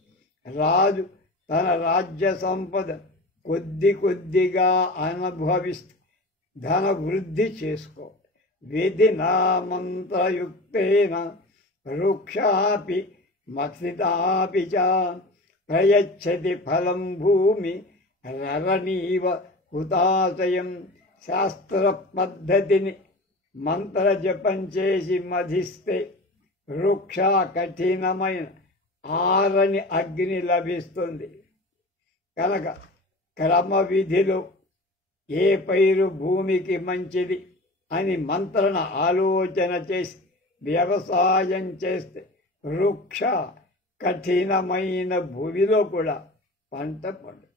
రాజు తన రాజ్య సంపద కొద్ది కొద్దిగా అనుభవిస్తూ ధన వృద్ధి చేసుకో. విధినా మంత్రయుక్తేన వృక్షాపి మక్షితాపి చ ప్రయచ్చతి ఫలం భూమి రరణీవ హుతాశయం. శాస్త్ర పద్ధతిని మంత్ర జపం చేసి మధిస్తే వృక్ష కఠినమైన ఆరని అగ్ని లభిస్తుంది. కనుక క్రమ విధిలో ఏ పైరు భూమికి మంచిది అని మంత్రణ ఆలోచన చేసి వ్యవసాయం చేస్తే వృక్ష కఠినమైన భూమిలో కూడా పంట పండు.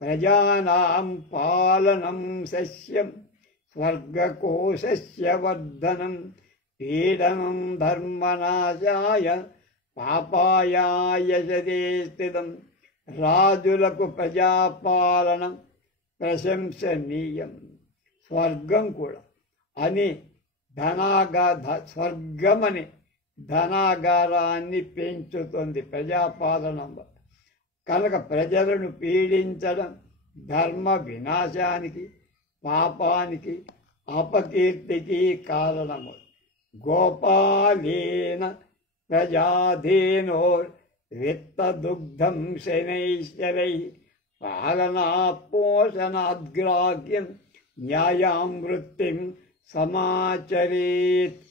ప్రజానాం పాలనం సస్యం స్వర్గకోశస్య వర్ధనం పీడనం ధర్మనాశాయ పాపాయాయ యజతే స్థితం. రాజులకు ప్రజాపాలనం ప్రశంసనీయం, స్వర్గం కూడా అని స్వర్గమని ధనాగారాన్ని పెంచుతుంది ప్రజాపాలనం. కనుక ప్రజలను పీడించడం ధర్మ వినాశానికి, పాపానికి, అపకీర్తికి కారణము. గోపాలేన ప్రజాధేనో విత్తదుగ్ధం శనైశ్చరై పాలనా పోషణాద్గ్రాహ్యం న్యాయాం వృత్తిం సమాచరేత్.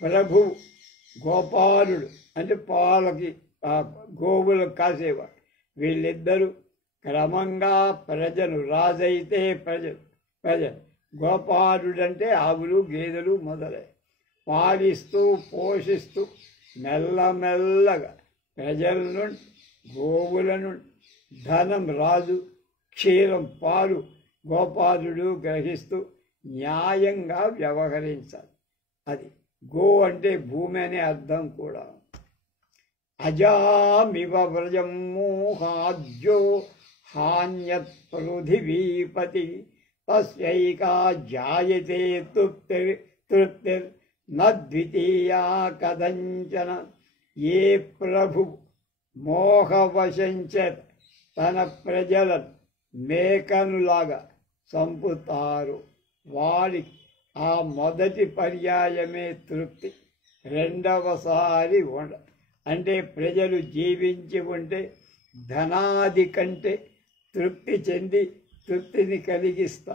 ప్రభు గోపాలుడు అంటే పాలకి గోవులు కాసేవాడు. వీళ్ళిద్దరూ క్రమంగా ప్రజలు, రాజైతే ప్రజలు, గోపాలుడంటే ఆవులు గేదెలు మొదలై పాలిస్తూ పోషిస్తూ మెల్లమెల్లగా ప్రజల నుండి, గోవుల నుండి ధనం రాజు, క్షీరం పాలు గోపాలుడు గ్రహిస్తూ న్యాయంగా వ్యవహరించాలి. అది గో అంటే భూమి అనే అర్థం కూడా. అజామివ వ్రజం మోహాద్యో హాన్యత్ పృథివీపతి తస్యైకా జాయతే తృప్తిర్ నద్వితీయా కదంచన. ఏ ప్రభు మోహవశంచేత తన ప్రజలను మేకనులాగా చంపుతారు వారికి ఆ మొదటి పర్యాయమే తృప్తి, రెండవసారి ఉండదు. అంటే ప్రజలు జీవించి ఉంటే ధనాది కంటే తృప్తి చెంది తృప్తిని కలిగిస్తా.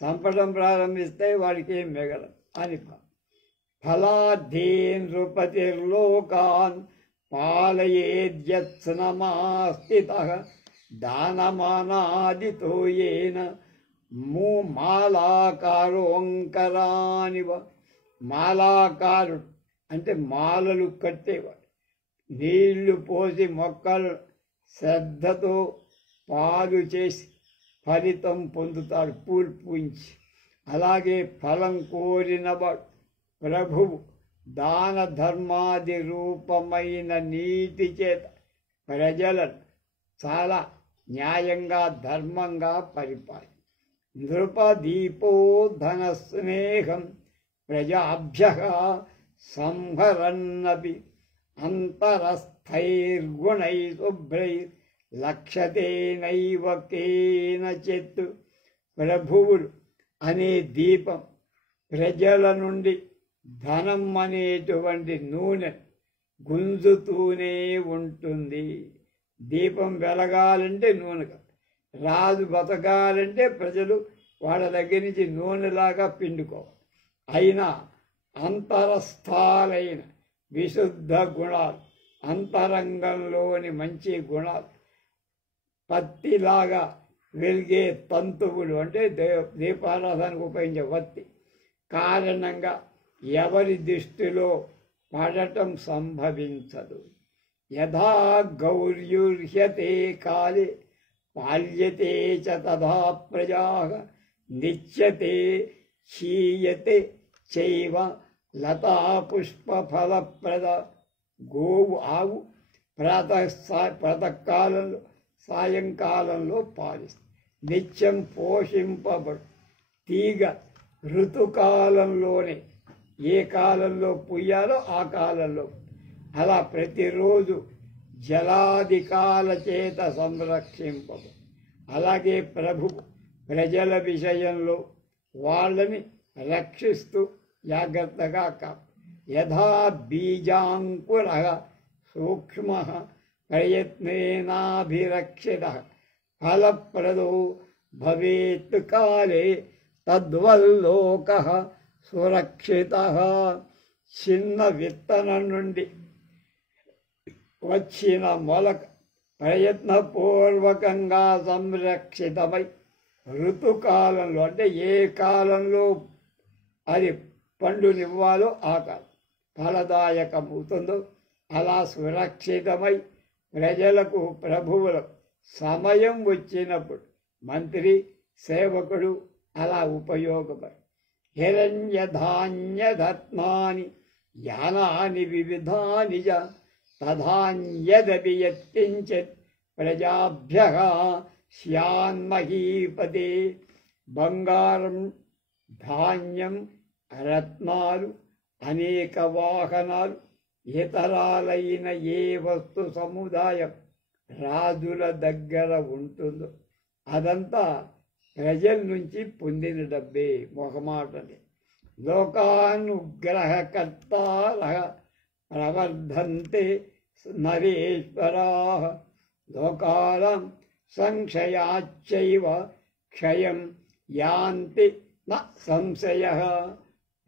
చంపడం ప్రారంభిస్తే వాడికి ఏం మిగలదు అని. ఫలాధీన్ నృపతిర్లోకాన్ పాలయేద్యత్స్నమాస్థితః దానమానాదితో యేన మాలాకారోంకరానివ. మాలాకారుడు అంటే మాలలు కట్టేవాడు. నీళ్లు పోసి మొక్కలు శ్రద్ధతో పాలు చేసి ఫలితం పొందుతాడు, పూలు పూయించి. అలాగే ఫలం కోరినవాడు ప్రభువు దాన ధర్మాది రూపమైన నీతి చేత ప్రజలను చాలా న్యాయంగా ధర్మంగా పరిపాలి. నృపదీపో ధన స్నేహం ప్రజాభ్యః సంహరన్నపి అంతరస్థైర్గుణై శుభ్రైర్ లక్ష్యతే నైవ కేనచిత్. ప్రభువులు అనే దీపం ప్రజల నుండి ధనం అనేటువంటి నూనె గుంజుతూనే ఉంటుంది. దీపం వెలగాలంటే నూనె, రాజు బతకాలంటే ప్రజలు వాళ్ళ దగ్గర నుంచి నూనెలాగా పిండుకోవాలి. అయినా అంతరస్థాలైన విశుద్ధ గుణాలు, అంతరంగంలోని మంచి గుణాలు, పత్తిలాగా వెలిగే తంతువులు అంటే దీపారాధనకు ఉపయోగించే వత్తి కారణంగా ఎవరి దృష్టిలో పడటం సంభవించదు. యథా గౌర్యుర్హ్యతే కాలే పాల్యతే చ తథా ప్రజా నిత్యతే క్షీయతే చైవ లతా పుష్ప ఫలప్రద గోవు ఆవు ప్రాతకాలంలో సాయంకాలంలో పాలిస్తుంది. నిత్యం పోషింపబడు తీగ ఋతుకాలంలోనే ఏ కాలంలో పుయ్యాలో ఆ కాలంలో అలా ప్రతిరోజు జలాధికాల చేత సంరక్షింపబడు. అలాగే ప్రభు ప్రజల విషయంలో వాళ్ళని రక్షిస్తూ జాగ్రత్తగా యథా బీజాంకుర సూక్ష్మ ప్రయత్నేనాభిరక్షిత ఫలప్రదో భవేత్ కాలే తద్వల్లోక సురక్షిత. చిన్న విత్తనం నుండి వచ్చిన మొలక ప్రయత్నపూర్వకంగా సంరక్షితమై ఋతుకాలంలో అంటే ఏ కాలంలో అది పండునివ్వాలో ఆ కాలం ఫలదాయకమవుతుందో అలా సురక్షితమై ప్రజలకు ప్రభువులకు సమయం వచ్చినప్పుడు మంత్రి సేవకుడు అలా ఉపయోగపడు. హిరణ్యధాన్యధత్మాని యానాని వివిధాని చ తధాన్యదపి యత్కించిత్ ప్రజాభ్యః స్యాన్మహీపతే. బంగారం, ధాన్యం, రత్నాలు, అనేక వాహనాలు, ఇతరాలైన ఏ వస్తు సముదాయం రాజుల దగ్గర ఉంటుందో అదంతా ప్రజల నుంచి పొందిన డబ్బే, మొహమాటలే. లోకానుగ్రహకర్తారః ప్రవర్ధంతే నరేశ్వరాః లోకానాం సంక్షయాచ్చైవ క్షయం యాంతి న సంశయః.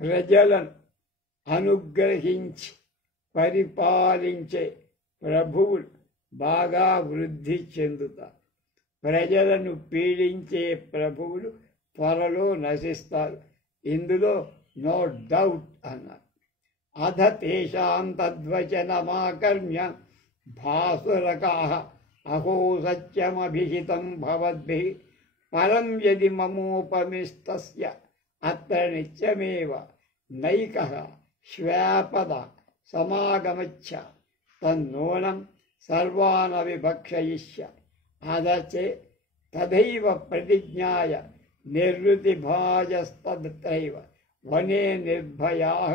ప్రజలను అనుగ్రహించి పరిపాలించే ప్రభువులు బాగా వృద్ధి చెందుతారు. ప్రజలను పీడించే ప్రభువులు త్వరలో నశిస్తారు. ఇందులో నో డౌట్ అన్నారు. అధ తేషాం తద్వచనమాకర్మ్య భాసురకాః అహో సత్యమభిహితం భవద్భిః పరం యది మమోపమిస్తస్య అత్ర నిత్యమేవ నైకః శ్వాపద సమాగమచ్చ తన్నూనం సర్వానవిభక్షయిష్య. అదచే తథైవ ప్రతిజ్ఞాయ నిర్వృతిభాజస్తత్రైవ వనే నిర్భయాః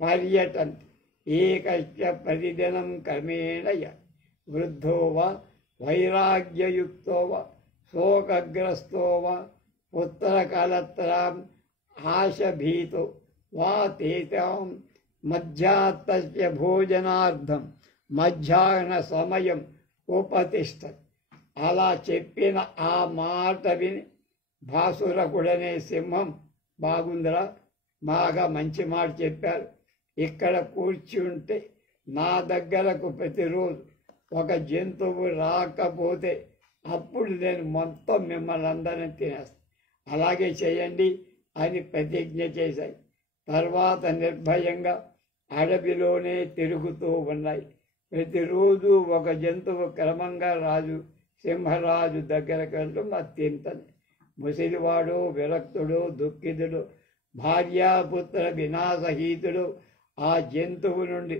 పర్యటంతి ఏకశ్చ ప్రతిదినం క్రమేణ య వృద్ధో వా వైరాగ్యయుక్తో వా శోకగ్రస్తో వా పుత్రకలత్రాం ఆశభీతో వా తేషాం మధ్యాత్తస్య భోజనార్థం మధ్యాహ్న సమయం ఉపతిష్టతి. అలా చెప్పిన ఆ మాట విని భాసురకుడనే సింహం, బాగుందిరా, బాగా మంచి మాట చెప్పారు, ఇక్కడ కూర్చుంటే నా దగ్గరకు ప్రతిరోజు ఒక జంతువు రాకపోతే అప్పుడు నేను మొత్తం మిమ్మల్ని అందరినీ తినేస్తాను, అలాగే చేయండి అని ప్రతిజ్ఞ చేశాయి. తర్వాత నిర్భయంగా అడవిలోనే తిరుగుతూ ఉన్నాయి. ప్రతిరోజు ఒక జంతువు క్రమంగా సింహరాజు దగ్గరకు వెళ్తూ అది తింటది. ముసలివాడు, విరక్తుడు, దుఃఖితుడు, భార్యాపుత్ర వినాశహీతుడు ఆ జంతువు నుండి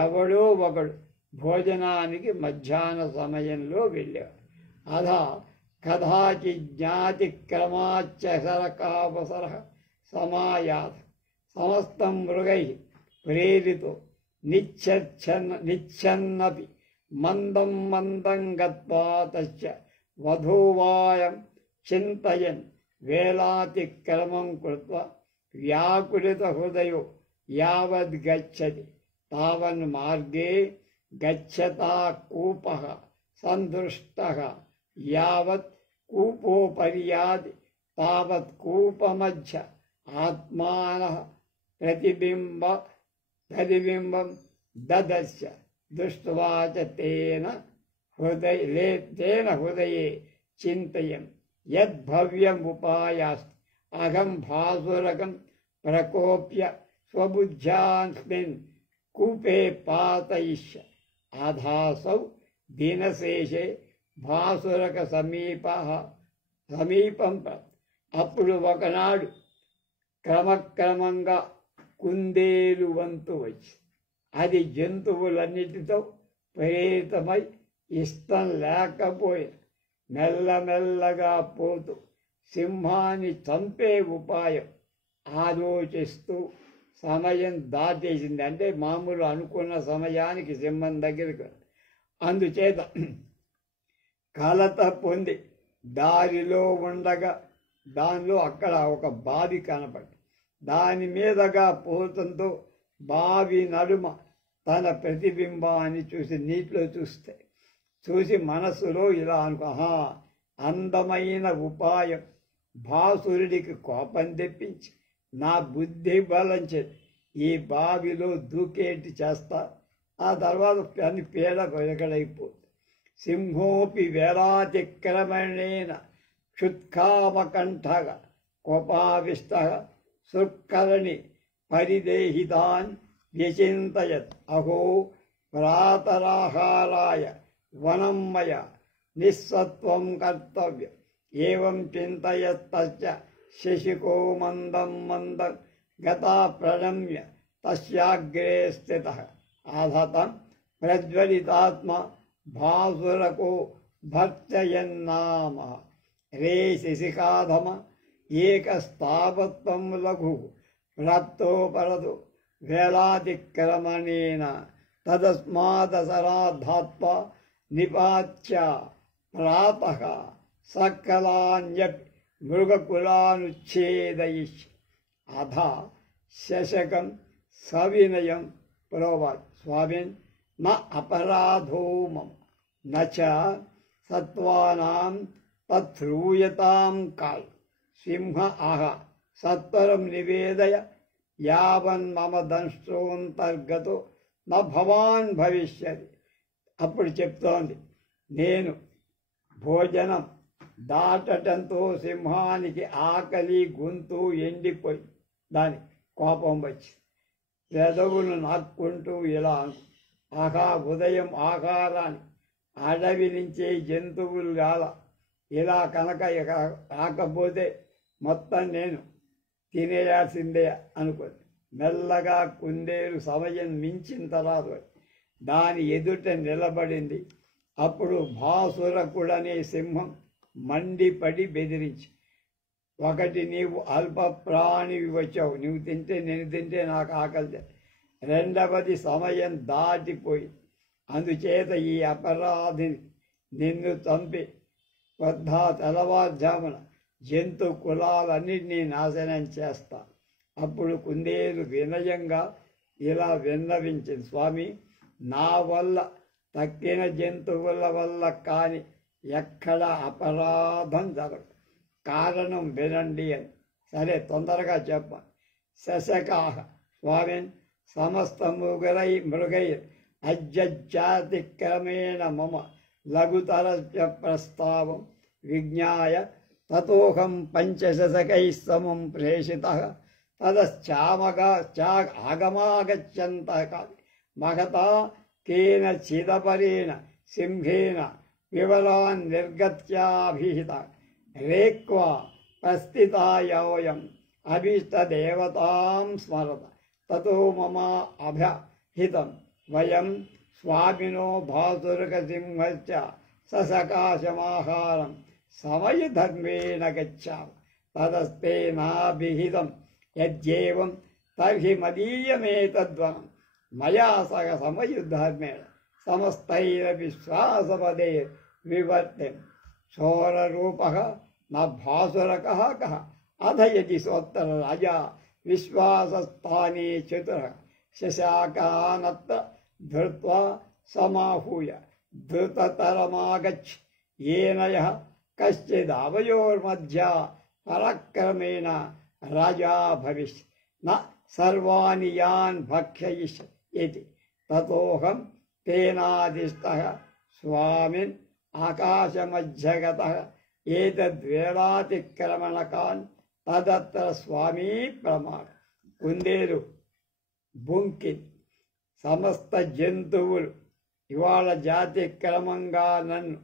ఎవడో ఒకడు భోజనానికి మధ్యాహ్న సమయంలో వెళ్ళేవాడు. అలా కదాచి జ్ఞాతిక్రమాచ్చరకావసర సమాయాత సమస్తం మృగై ప్రేరితో నిచ్చన్నపి మందం మందం గత్వా తస్య వధూవాయం చింతయన్ వేలాతిక్రమం కృత్వా వ్యాకులిత హృదయో యావద్ గచ్చతి తావన్ మార్గే గచ్చతా కూపః సందృష్టః యావత్ కూపోపర్యాది తావత్ కూపమధ్య ఆత్మానః ప్రతిబింబం దదస్య దృష్ట్వా చ తేన హృదయే చింతయన్ యద్భవ్యముపాయాస్తు అహం భాసురకం ప్రకోప్య స్వబుద్ధ్యాస్మిన్ కూపే పాతయిష్య. అధాసౌ దినశేషే భాసురక సమీపం. అప్పుడు ఒకనాడు క్రమక్రమంగా కుందేలు వంతు వచ్చి అది జంతువులన్నిటితో ప్రేరితమై ఇష్టం లేకపోయిన మెల్లమెల్లగా పోతూ సింహాన్ని చంపే ఉపాయం ఆలోచిస్తూ సమయం దాటేసింది. అంటే మామూలు అనుకున్న సమయానికి సింహం దగ్గరికి. అందుచేత కలత పొంది దారిలో ఉండగా దానిలో అక్కడ ఒక బావి కనపడి దాని మీదగా పోతంతో బావి నడుమ తన ప్రతిబింబాన్ని చూసి నీటిలో చూసి మనసులో ఇలా అనుకో, అందమైన ఉపాయం, భాసురుడికి కోపం తెప్పించి నా బుద్ధి బలం చేసి ఈ బావిలో దూకేటి చేస్తా, ఆ తర్వాత పని పీడ వెలకడైపోతుంది. సింహోపి వేలాతిక్రమణేన క్షుత్కామకంఠగా కోపావిష్ట సుకరణి పరిదేహితాన్ వ్యచింతయత్ అహో ప్రాతరాహారాయ వనం మయ నిస్సత్వం కర్తవ్యం ఏవం చింతయత్తస్య శశికో మందం మందం గతా ప్రణమ్య తస్యాగ్రే స్థితః ఆధతం ప్రజ్వలితాత్మ భాసురకో భర్తయన్నామ రే శశికాధమ ఏకస్తావత్వం లఘు ప్రాప్తో పరదు వేలాతిక్రమణేన తదస్మాదసరాధాత్వా నిపాత్య ప్రాతః సకలాన్యపి మృగకులానుచ్ఛేదయిష్య అధ శశకం సవినయం ప్రోవాచ్ స్వామిన్ న అపరాధో మమ నచ సత్వానాం తత్రూయతాం కాల్ సింహ ఆహ సత్వరం నివేదయ యావన్మమ దంష్టోంతర్గతో న భవాన్ భవిష్యతి. అప్పుడు చెప్తోంది, నేను భోజనం దాటటంతో సింహానికి ఆకలి గొంతు ఎండిపోయి దాని కోపం వచ్చి పెదవులు నాక్కుంటూ ఇలా ఆహా ఉదయం ఆహారాన్ని అడవి నుంచే జంతువులు గాల ఇలా కనుక రాకపోతే మొత్తం నేను తినేయాల్సిందే అనుకోండి. మెల్లగా కుందేలు సమయం మించిన తర్వాత దాని ఎదుట నిలబడింది. అప్పుడు భాసురకుడనే సింహం మండిపడి బెదిరించి, ఒకటి నీవు అల్ప ప్రాణివి వచ్చావు, నువ్వు తింటే నేను తింటే నాకు ఆకలి, రెండవది సమయం దాటిపోయి అందుచేత ఈ అపరాధిని నిన్ను చంపి వద్దా తెల్లవారుజామున జంతు కులాలన్నింటినీ నాశనం చేస్తా. అప్పుడు కుందేలు వినయంగా ఇలా విన్నవించింది, స్వామి నా వల్ల తక్కిన జంతువుల వల్ల కానీ ఎక్కడ అపరాధం జరగదు, కారణం వినండి అని. సరే తొందరగా చెప్పాను. శశకాహ స్వామి సమస్త మృగై అజ్జాతిక్రమేణ మమ లఘుతరస్య ప్రస్తావం విజ్ఞాయ తతోహం పంచశశకై సమం ప్రేషితః తదశ్చాగమాగచ్చంతః మహతా కేన చిదపరేణ సింహేన వివరాన్ నిర్గత్యాభిహిత రేక్వా ప్రస్థితాయోయం అభీష్టదేవతాం స్మరత తతో మమ అభ్యహితం వయం స్వామినో భాసురకసింహస్య ససకాశమాహారం సమయధర్మేణ గచ్చామ తదస్తేనాభిహితం యద్యేవం తర్హి మదీయమేతద్వనం మయా సహ సమయుద్ధర్మేణ సమస్తైరపి శ్వాసపదే వివర్తే క్షోరరూపః న భాసురకः కः అధ యది సోత్తర రాజా విశ్వాసస్థానే చతురः శశాకానత్ర ధృత్వా సమాహూయ ధృతతరమాగచ్చ येन यः कश्चिदवयोर्मध्या पराक्रमेण राजा भविष्यति न सर्वाणि यान् भक्षयिष्यति ततोऽहं तेनादिष्टः स्वामिन् आकाशमध्यगतः एतद्वेलातिक्रमणकान् तदत्र स्वामी प्रमाण. కుందేలు బుంకి సమస్త జంతువులు ఇవాళ జాతిక్రమంగా నన్ను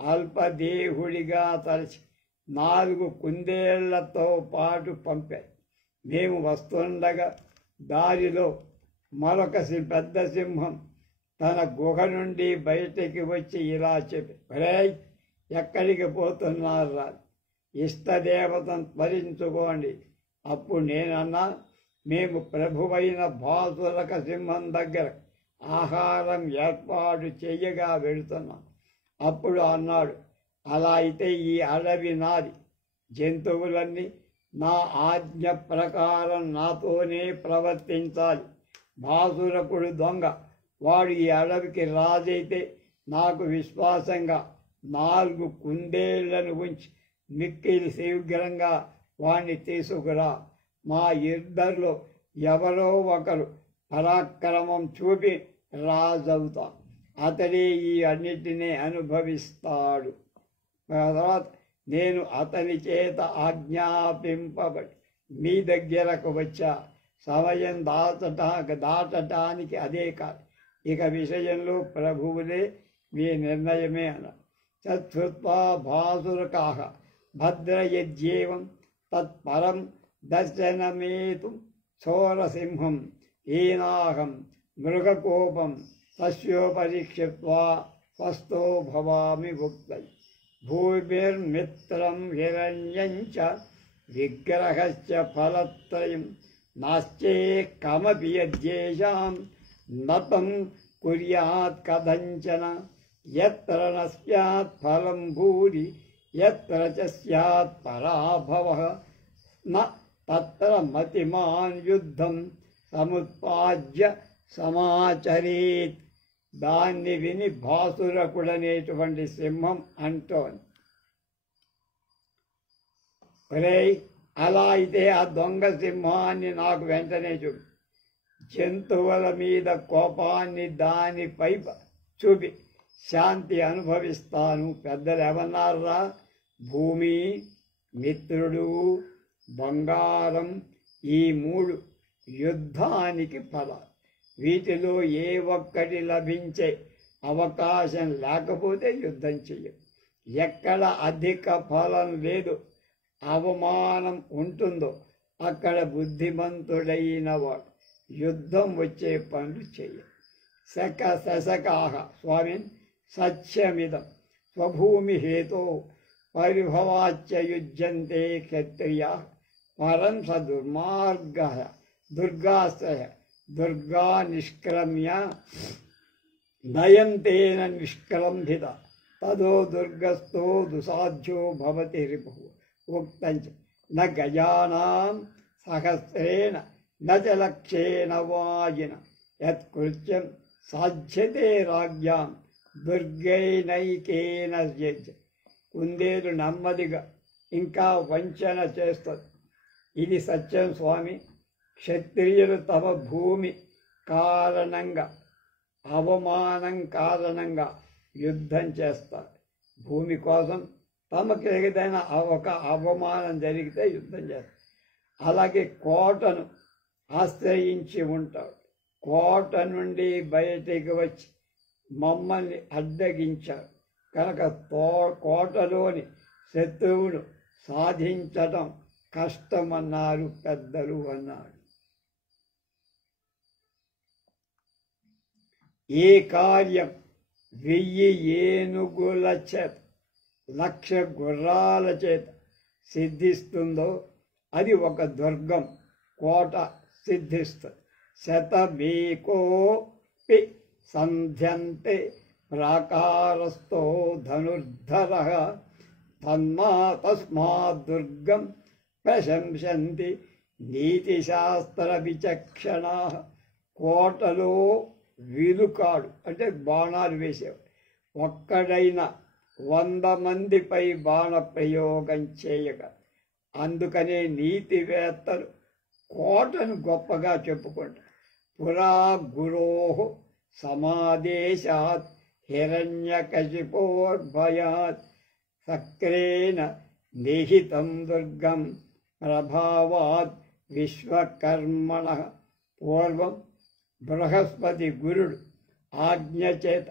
అల్పదేహుడిగా తలచి 4 కుందేళ్లతో పాటు పంపాయి. మేము వస్తుండగా దారిలో మరొక పెద్ద సింహం తన గుహ నుండి బయటికి వచ్చి ఇలా చెప్పి, ఒరేయ్, ఎక్కడికి పోతున్నారా? ఇష్టదేవతను స్మరించుకోండి. అప్పుడు నేనన్నా, మేము ప్రభువైన భాసురక సింహం దగ్గర ఆహారం ఏర్పాటు చెయ్యగా వెళుతున్నాం. అప్పుడు అన్నాడు, అలా అయితే ఈ అడవి నాది. జంతువులన్నీ నా ఆజ్ఞ ప్రకారం నాతోనే ప్రవర్తించాలి. భాసురకుడు దొంగ, వాడు ఈ అడవికి రాజైతే నాకు విశ్వాసంగా 4 కుందేళ్లను ఉంచి మిక్కిలి శీఘ్రంగా వాణ్ణి తీసుకురా. మా ఇద్దరిలో ఎవరో ఒకరు పరాక్రమం చూపి రాజవుతా. అతడే ఈ అన్నిటినీ అనుభవిస్తాడు. తర్వాత నేను అతని చేత ఆజ్ఞాపింపబడి మీ దగ్గరకు వచ్చా. సమయం దాటటానికి అదే కాదు. ఇక విషయంలో ప్రభువులే మీ నిర్ణయమే అన్నారు. తత్కృత్వా భాసురకాః భద్రయజ్యేవం తత్పరం దర్శనమేతు చోరసింహం హీనాహం మృగకోపం తస్యోపరి క్షిప్త్వా స్వస్థో భవామి భుక్తై. భూమిర్మిత్రం హిరణ్యం చ విగ్రహశ్చ ఫలత్రయం నాస్చేకమపి యద్యేషాం నతం కుర్యాత్ కథంచన. యత్ర న స్యాత్ ఫలం భూరి యత్ర చ స్యాత్ పరాభవః న తత్ర మతిమాన్ యుద్ధం సముత్పాజ్య సమాచరేత్. దాన్ని విని భాసురకుడనేటువంటి సింహం అంటోంది, ఒరేయ్, అలా అయితే ఆ దొంగ సింహాన్ని నాకు వెంటనే చూపి, జంతువుల మీద కోపాన్ని దానిపై చూపి శాంతి అనుభవిస్తాను. పెద్దలు ఏమన్నారా? భూమి, మిత్రుడు, బంగారం, ఈ 3 యుద్ధానికి ఫలాలు. వీటిలో ఏ ఒక్కటి లభించే అవకాశం లేకపోతే యుద్ధం చెయ్యం. ఎక్కడ అధిక ఫలం లేదు, అవమానం ఉంటుందో అక్కడ బుద్ధిమంతుడైన వాడు యుద్ధం వచ్చే పనులు చెయ్య. శశకాహ స్వామిన్ సత్యమిదం స్వభూమి హేతో పరిభవాచ్చ యుజ్యంతే క్షత్రియా పరం స దుర్గాశ్రయ దుర్గా నిష్క్రమ్య నయంతేన నిష్క్రంభిత తదో దుర్గస్థో దుసాధ్యో భవతి రిపుః. ఉక్తంచ న గజానాం సహస్రేణ న చ లక్షేణ వాజిన యత్కృత్యం సాధ్యతే రాజ్యాం దుర్గైనైకేన యజ్జ. కుందేలు నెమ్మదిగా ఇంకా వంచన చేస్తుంది. ఇది సత్యం స్వామి. క్షత్రియులు తమ భూమి కారణంగా, అవమానం కారణంగా యుద్ధం చేస్తారు. భూమి కోసం తమకు ఏదైనా ఒక అవమానం జరిగితే యుద్ధం చేస్తారు. అలాగే కోటను ఆశ్రయించి ఉంటాడు. కోట నుండి బయటికి వచ్చి మమ్మల్ని అడ్డగించారు కనుక కోటలోని శత్రువును సాధించటం కష్టమన్నారు పెద్దలు అన్నారు. ఏ కార్యం 1000 ఏనుగుల చేత 1,00,000 గుర్రాల చేత సిద్ధిస్తుందో అది ఒక దుర్గం, కోట సిద్ధిస్తుంది. శతమేకోపి సంధ్యంతే ప్రాకారస్థో ధనుర్ధరః తస్మాద్దుర్గం ప్రశంసంతి నీతిశాస్త్ర విచక్షణాః. కోటలో విలుకాడు అంటే బాణాలు వేసేవాడు. ఒక్కడైనా 100 మందిపై బాణ ప్రయోగం చేయక. అందుకనే నీతివేత్తలు కోటను గొప్పగా చెప్పుకుంటారు. పురా గురోః సమాదేశాత్ హిరణ్యకశిపోర్భయాత్ సక్రేణ నిహితం దుర్గం ప్రభావాత్ విశ్వకర్మణః. పూర్వం బృహస్పతి గురుడు ఆజ్ఞ చేత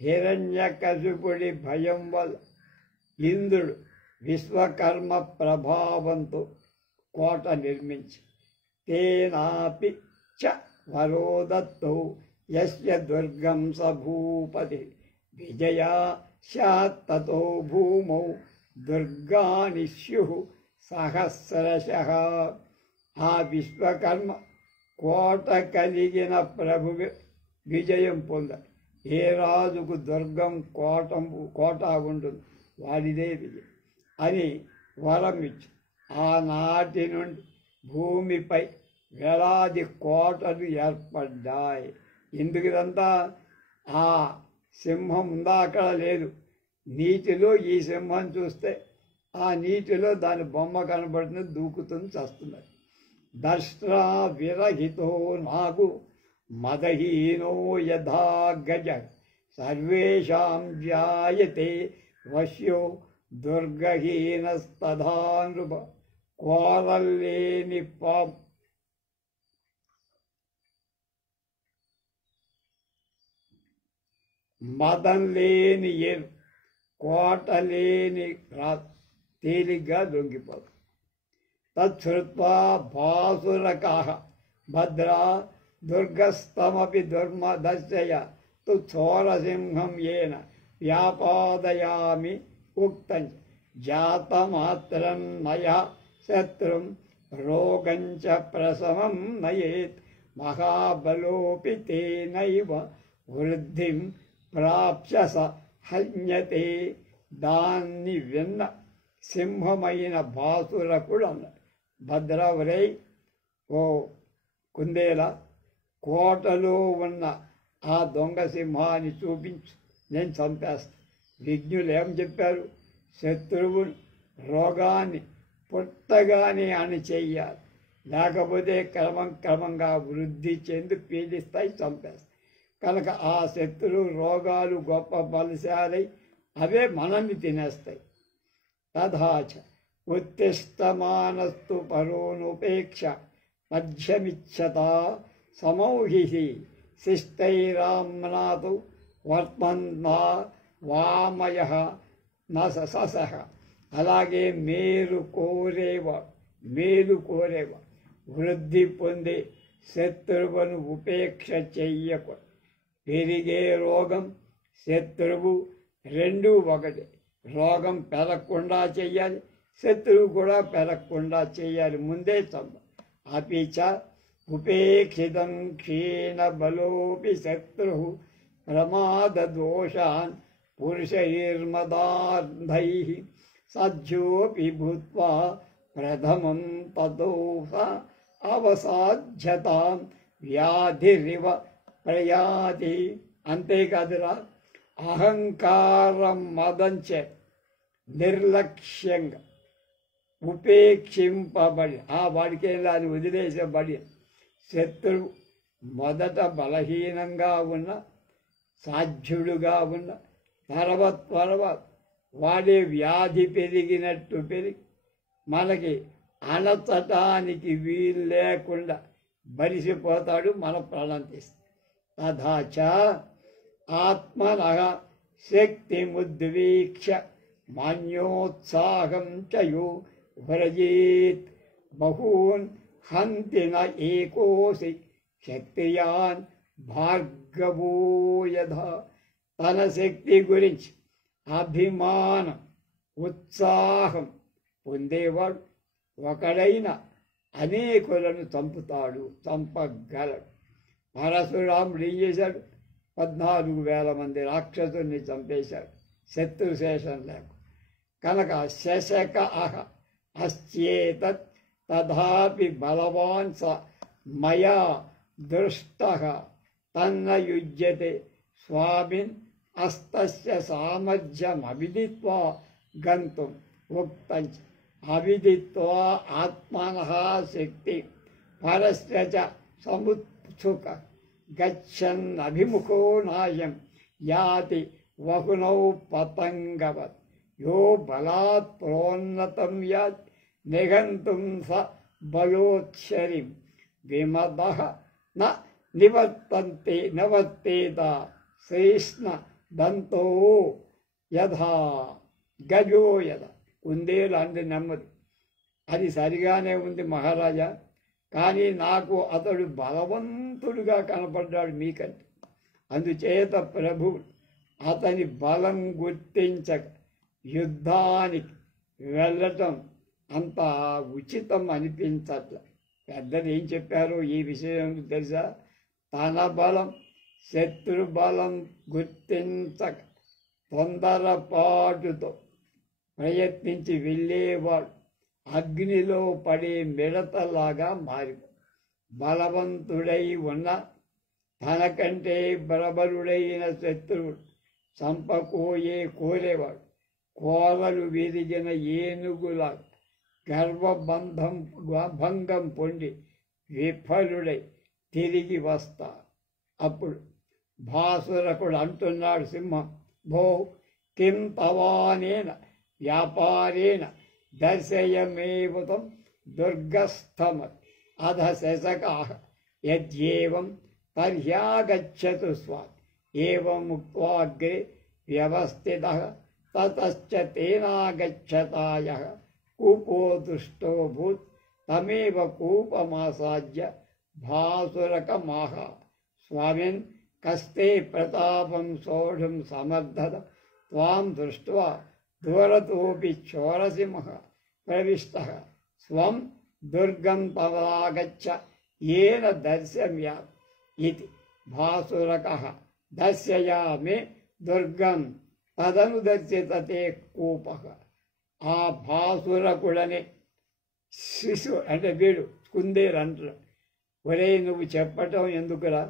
హిరణ్యకశిపుడి భయం వల్ల ఇంద్రుడు విశ్వకర్మ ప్రభావంతో కోట నిర్మించి తేనాపి చ వరో దత్తో యస్య దుర్గం స భూపతి విజయా స్యాత్ తతో భూమౌ దుర్గాని స్యుః సహస్రశః. ఆ విశ్వకర్మ కోట కలిగిన ప్రభు విజయం పొందాడు. ఏ రాజుకు దుర్గం కోట ఉంటుంది వాడిదే విజయం అని వరం ఇచ్చి ఆనాటి నుండి భూమిపై వేలాది కోటలు ఏర్పడ్డాయి. ఎందుకంతా ఆ సింహం ఉందా అక్కడ లేదు, నీటిలో ఈ సింహం చూస్తే ఆ నీటిలో దాని బొమ్మ కనబడుతుంది, దూకుతుంది, చస్తున్నది. దర్శా విరహితో నాగు మదహీనో యథా గజ సర్వేషాం జాయతే వశ్యో దుర్గహీనస్తథా నృప. కోరల్లేని మదం లేని ఏరు, కోట లేని తేలిగ్గా దొంగిపోదు. తచ్చుత్వా భాసురకాః భద్రా దుర్గస్తమపి దుర్మదర్శయ తు చోరసింహం ఏన వ్యాపాదయామి ఉక్తం జాతమాత్రం నయ శత్రుం రోగంచ ప్రసవం నయేత్ మహాబలోపి తేనైవ వృద్ధిం ప్రాప్స్య హన్యతే. దాన్ని విన్న సింహమైన భాసురకుడు అన్నాడు, భద్రవరై ఓ కుందేల, కోటలో ఉన్న ఆ దొంగ సింహాన్ని చూపించు, నేను చంపేస్తాను. విజ్ఞులు ఏం చెప్పారు? శత్రువును రోగాన్ని పుట్టగానే అణిచెయ్యాలి, లేకపోతే క్రమంగా వృద్ధి చెంది పీడిస్తాయి, చంపేస్తాయి. కనుక ఆ శత్రు రోగాలు గొప్ప బలశాలై అవే మనల్ని తినేస్తాయి. తథాచ ఉత్తిష్టమానస్తు పరోనుపేక్ష మధ్యమిచ్చత సమౌహి శిష్టైరామ్నాతు వర్త్మన్నా వామయ నససః. అలాగే మేలు కోరేవా వృద్ధి పొందే శత్రువును ఉపేక్ష చెయ్యకు. పెరిగే రోగం శత్రువు రెండూ ఒకటి. రోగం పెరగకుండా చెయ్యాలి, శత్రువు కూడా పెరగకుండా చెయ్యాలి, ముందే చంప. అపిచ ఉపేక్షితం క్షీణ బలోపి శత్రు ప్రమాద దోషాన్ పురుషైర్మదార్ధై సజ్జోపి భూత్వా ప్రథమం తదోష అవసాధ్యతాం వ్యాధిరివ ప్రయాతి. అంతేకాదురా, అహంకారం మదంచే నిర్లక్ష్యంగా ఉపేక్షింపబడి వాడికే అది వదిలేసబడి శత్రువు మొదట బలహీనంగా ఉన్న సాధ్యుడుగా ఉన్న తర్వాత వాడే వ్యాధి పెరిగినట్టు పెరిగి మనకి అణచటానికి వీలు లేకుండా బలిసిపోతాడు, మన ప్రాణం తీస్తాడు. తథాచ ఆత్మనః శక్తిముద్వీక్ష్య మాన్యోత్సాహం చ యో వ్రజేత్ బహూన్ హంతి న ఏకోసి క్షత్రియాన్ భార్గవో యథా. తన శక్తి గురించి అభిమానం ఉత్సాహం పొందేవాడు ఒకడైన అనేకులను చంపగలడు. పరశురాముడు ఏం చేశాడు? 14,000 మంది రాక్షసుల్ని చంపేశాడు, శత్రుశేషం లేక. కనుక శశక అశ్చేతత్ తథాపి బలవాన్ స మయా దృష్టః తన్న యుజ్యతే స్వామిన్ అస్తస్య సామర్థ్యమవిదిత్వా గంతుం ఉక్తం. అవిదిత్వా ఆత్మనః శక్తి పరస్య చ సముత్సుక గచ్చన్ అభిముఖో నాయం యాతి వహునౌ పతంగవత్. యో బలాత్ ప్రోన్నతం యాత్ నిఘంతుం స బలోత్సరిం విమదః న నివర్తేత శ్రీష్ణ దంతో యథా గజో యథ. కుందేలు అంది నెమ్మది, అది సరిగానే ఉంది మహారాజా, కానీ నాకు అతడు బలవంతుడుగా కనపడ్డాడు మీకంటే. అందుచేత ప్రభు అతని బలం గుర్తించక యుద్ధానికి వెళ్ళటం అంత ఉచితం అనిపించట్ల. పెద్దలు ఏం చెప్పారో ఈ విషయం తెలుసా? తన బలం శత్రు బలం గుర్తించక తొందరపాటుతో ప్రయత్నించి వెళ్ళేవాడు అగ్నిలో పడే మిడతలాగా మారి బలవంతుడై ఉన్న తనకంటే బలబలుడైన శత్రువుడు కోరేవాడు కోరలు విరిగిన ఏనుగులా భంగం పొంది విఫలుడై తిరిగి వస్తా. అప్పుడు భాసురకుడు అంటున్నాడు సింహం, భో కిం తవానేన వ్యాపారేణ దర్శయమేవతం దుర్గస్థమ అధ శశకాః యద్యేవం తర్హ్యాగచ్చతు స్వాత్ ఏవం ముక్త్వాగ్రే వ్యవస్థితః తతశ్చ తేనాగచ్చతాయః కూపో దుష్టో భూత్ తమేవ కూపమాసాద్య భాసురకమాహ స్వామిన్ కస్తే ప్రతాపం సోఢుం సమర్థత త్వాం దృష్ట్వా దూరతోపి చోరసింహ ప్రవిష్టః స్వం దుర్గం తవాగచ్చ ఏన దర్శమ్యాత్ ఇతి భాసురకః దర్శయామి దుర్గం తదను దర్శితతే కూపః. ఆ భాసురకుడని శిశు అంటే వీడు కుందేలు అంటారు. ఒరే నువ్వు చెప్పటం ఎందుకురా,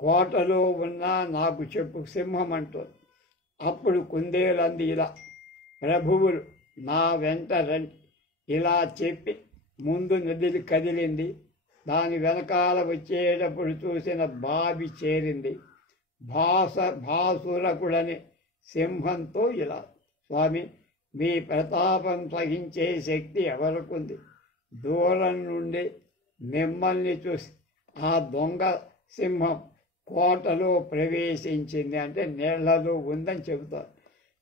కోటలో ఉన్నా నాకు చెప్పు సింహం అంటుంది. అప్పుడు కుందేలు అంది ఇలా, ప్రభువులు నా వెంట రండి. ఇలా చెప్పి ముందు నదిలి కదిలింది. దాని వెనకాల వచ్చేటప్పుడు చూసిన బావి చేరింది. భాసురకుడని సింహంతో ఇలా, స్వామి మీ ప్రతాపం సహించే శక్తి ఎవరికుంది? దూరం నుండి మిమ్మల్ని చూసి ఆ దొంగ సింహం కోటలో ప్రవేశించింది అంటే నీళ్లలో ఉందని చెబుతారు.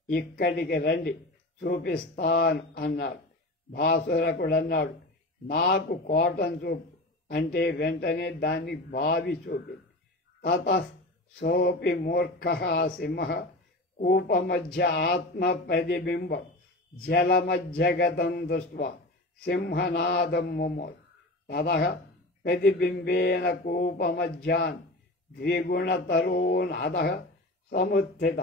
ఇక్కడికి రండి చూపిస్తాను అన్నాడు. భాసురకుడు అన్నాడు, నాకు కోటను చూపు అంటే వెంటనే దాన్ని బావి చూపి. తత సోపి మూర్ఖ సింహ కూపమధ్య ఆత్మ ప్రతిబింబం జలమధ్యగతం దృష్ట్వా సింహనాదం ముమో తతః ప్రతిబింబేన కూపమధ్యాన్ ద్విగుణతరోన్ అధః సముత్థిత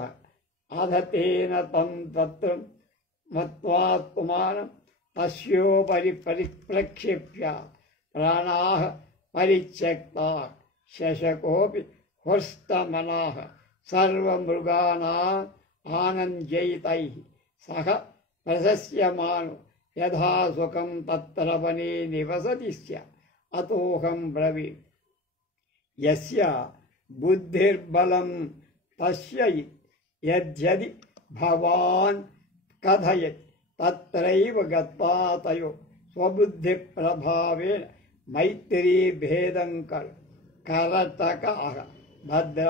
అధతేన తం తత్రం మత్వాత్మానం తస్యోపరి పరిప్రక్షిప్య ప్రాణాః పరిత్యక్తాః శశకోపి హృష్టమనాః సర్వమృగాణాం ఆనందయితైః సహ ప్రశస్యమానో యథా సుఖం తత్ర వనే నివసతి స్యాత్ అతోహం బ్రవీమి యస్య బుద్ధిర్బలం తస్య యద్యది భవాన్ కథయతి తత్రైవ గత్వా తయో స్వబుద్ధి ప్రభావేన మైత్రీ భేదం కరటకః భద్ర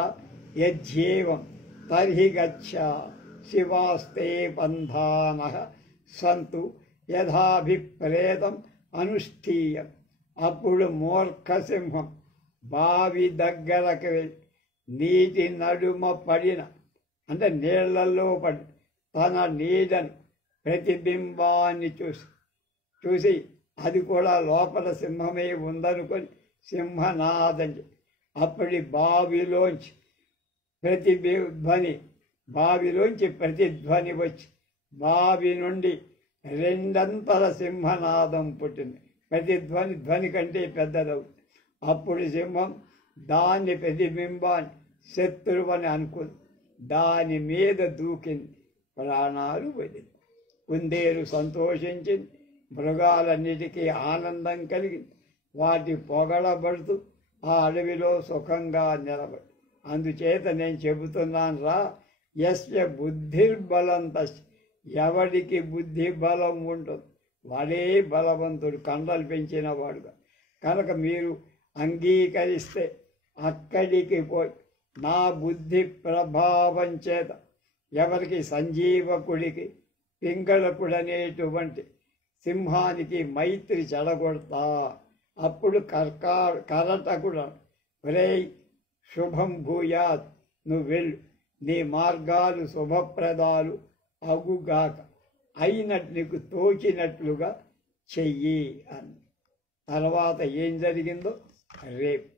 యజ్యేవం తర్హి గచ్చ శివాస్తే బంధానః సంతు యథాభిప్రేతం అనుష్ఠీయం. అప్పుడు మూర్ఖసింహం బావి దగ్గరకు వెళ్ళి నీటి నడుమ పడిన అంటే నీళ్లలో పడి తన నీడను ప్రతిబింబాన్ని చూసి అది కూడా లోపల సింహమే ఉందనుకొని సింహనాదండి. అప్పటి బావిలోంచి ప్రతిధ్వని వచ్చి బావి నుండి రెండంతల సింహనాదం పుట్టింది. ధ్వని కంటే పెద్దదవుతుంది. అప్పుడు సింహం దాన్ని ప్రతిబింబాన్ని శత్రువని అనుకుంది. దాని మీద దూకింది, ప్రాణాలు వదిలింది. కుందేలు సంతోషించింది, మృగాలన్నిటికీ ఆనందం కలిగింది. వాటి పొగడబడుతూ ఆ అడవిలో సుఖంగా నిలబడి. అందుచేత నేను చెబుతున్నాను రా, యస్య బుద్ధిర్బలం తస్య, ఎవడికి బుద్ధి బలం ఉంటుంది వాడే బలవంతుడు, కండలు పెంచిన వాడుగా. కనుక మీరు అంగీకరిస్తే అక్కడికి పోయి నా బుద్ధి ప్రభావం చేత ఎవరికి సంజీవకుడికి పింగళకుడనేటువంటి సింహానికి మైత్రి చెడగొడతా. అప్పుడు కరటకుడు, ఒరేయ్ శుభం భూయాత్, నువ్వు వెళ్ళు, నీ మార్గాలు శుభప్రదాలు అగుగాక, అయినట్టు నీకు తోచినట్లుగా చెయ్యి అని. తర్వాత ఏం జరిగిందో రేపు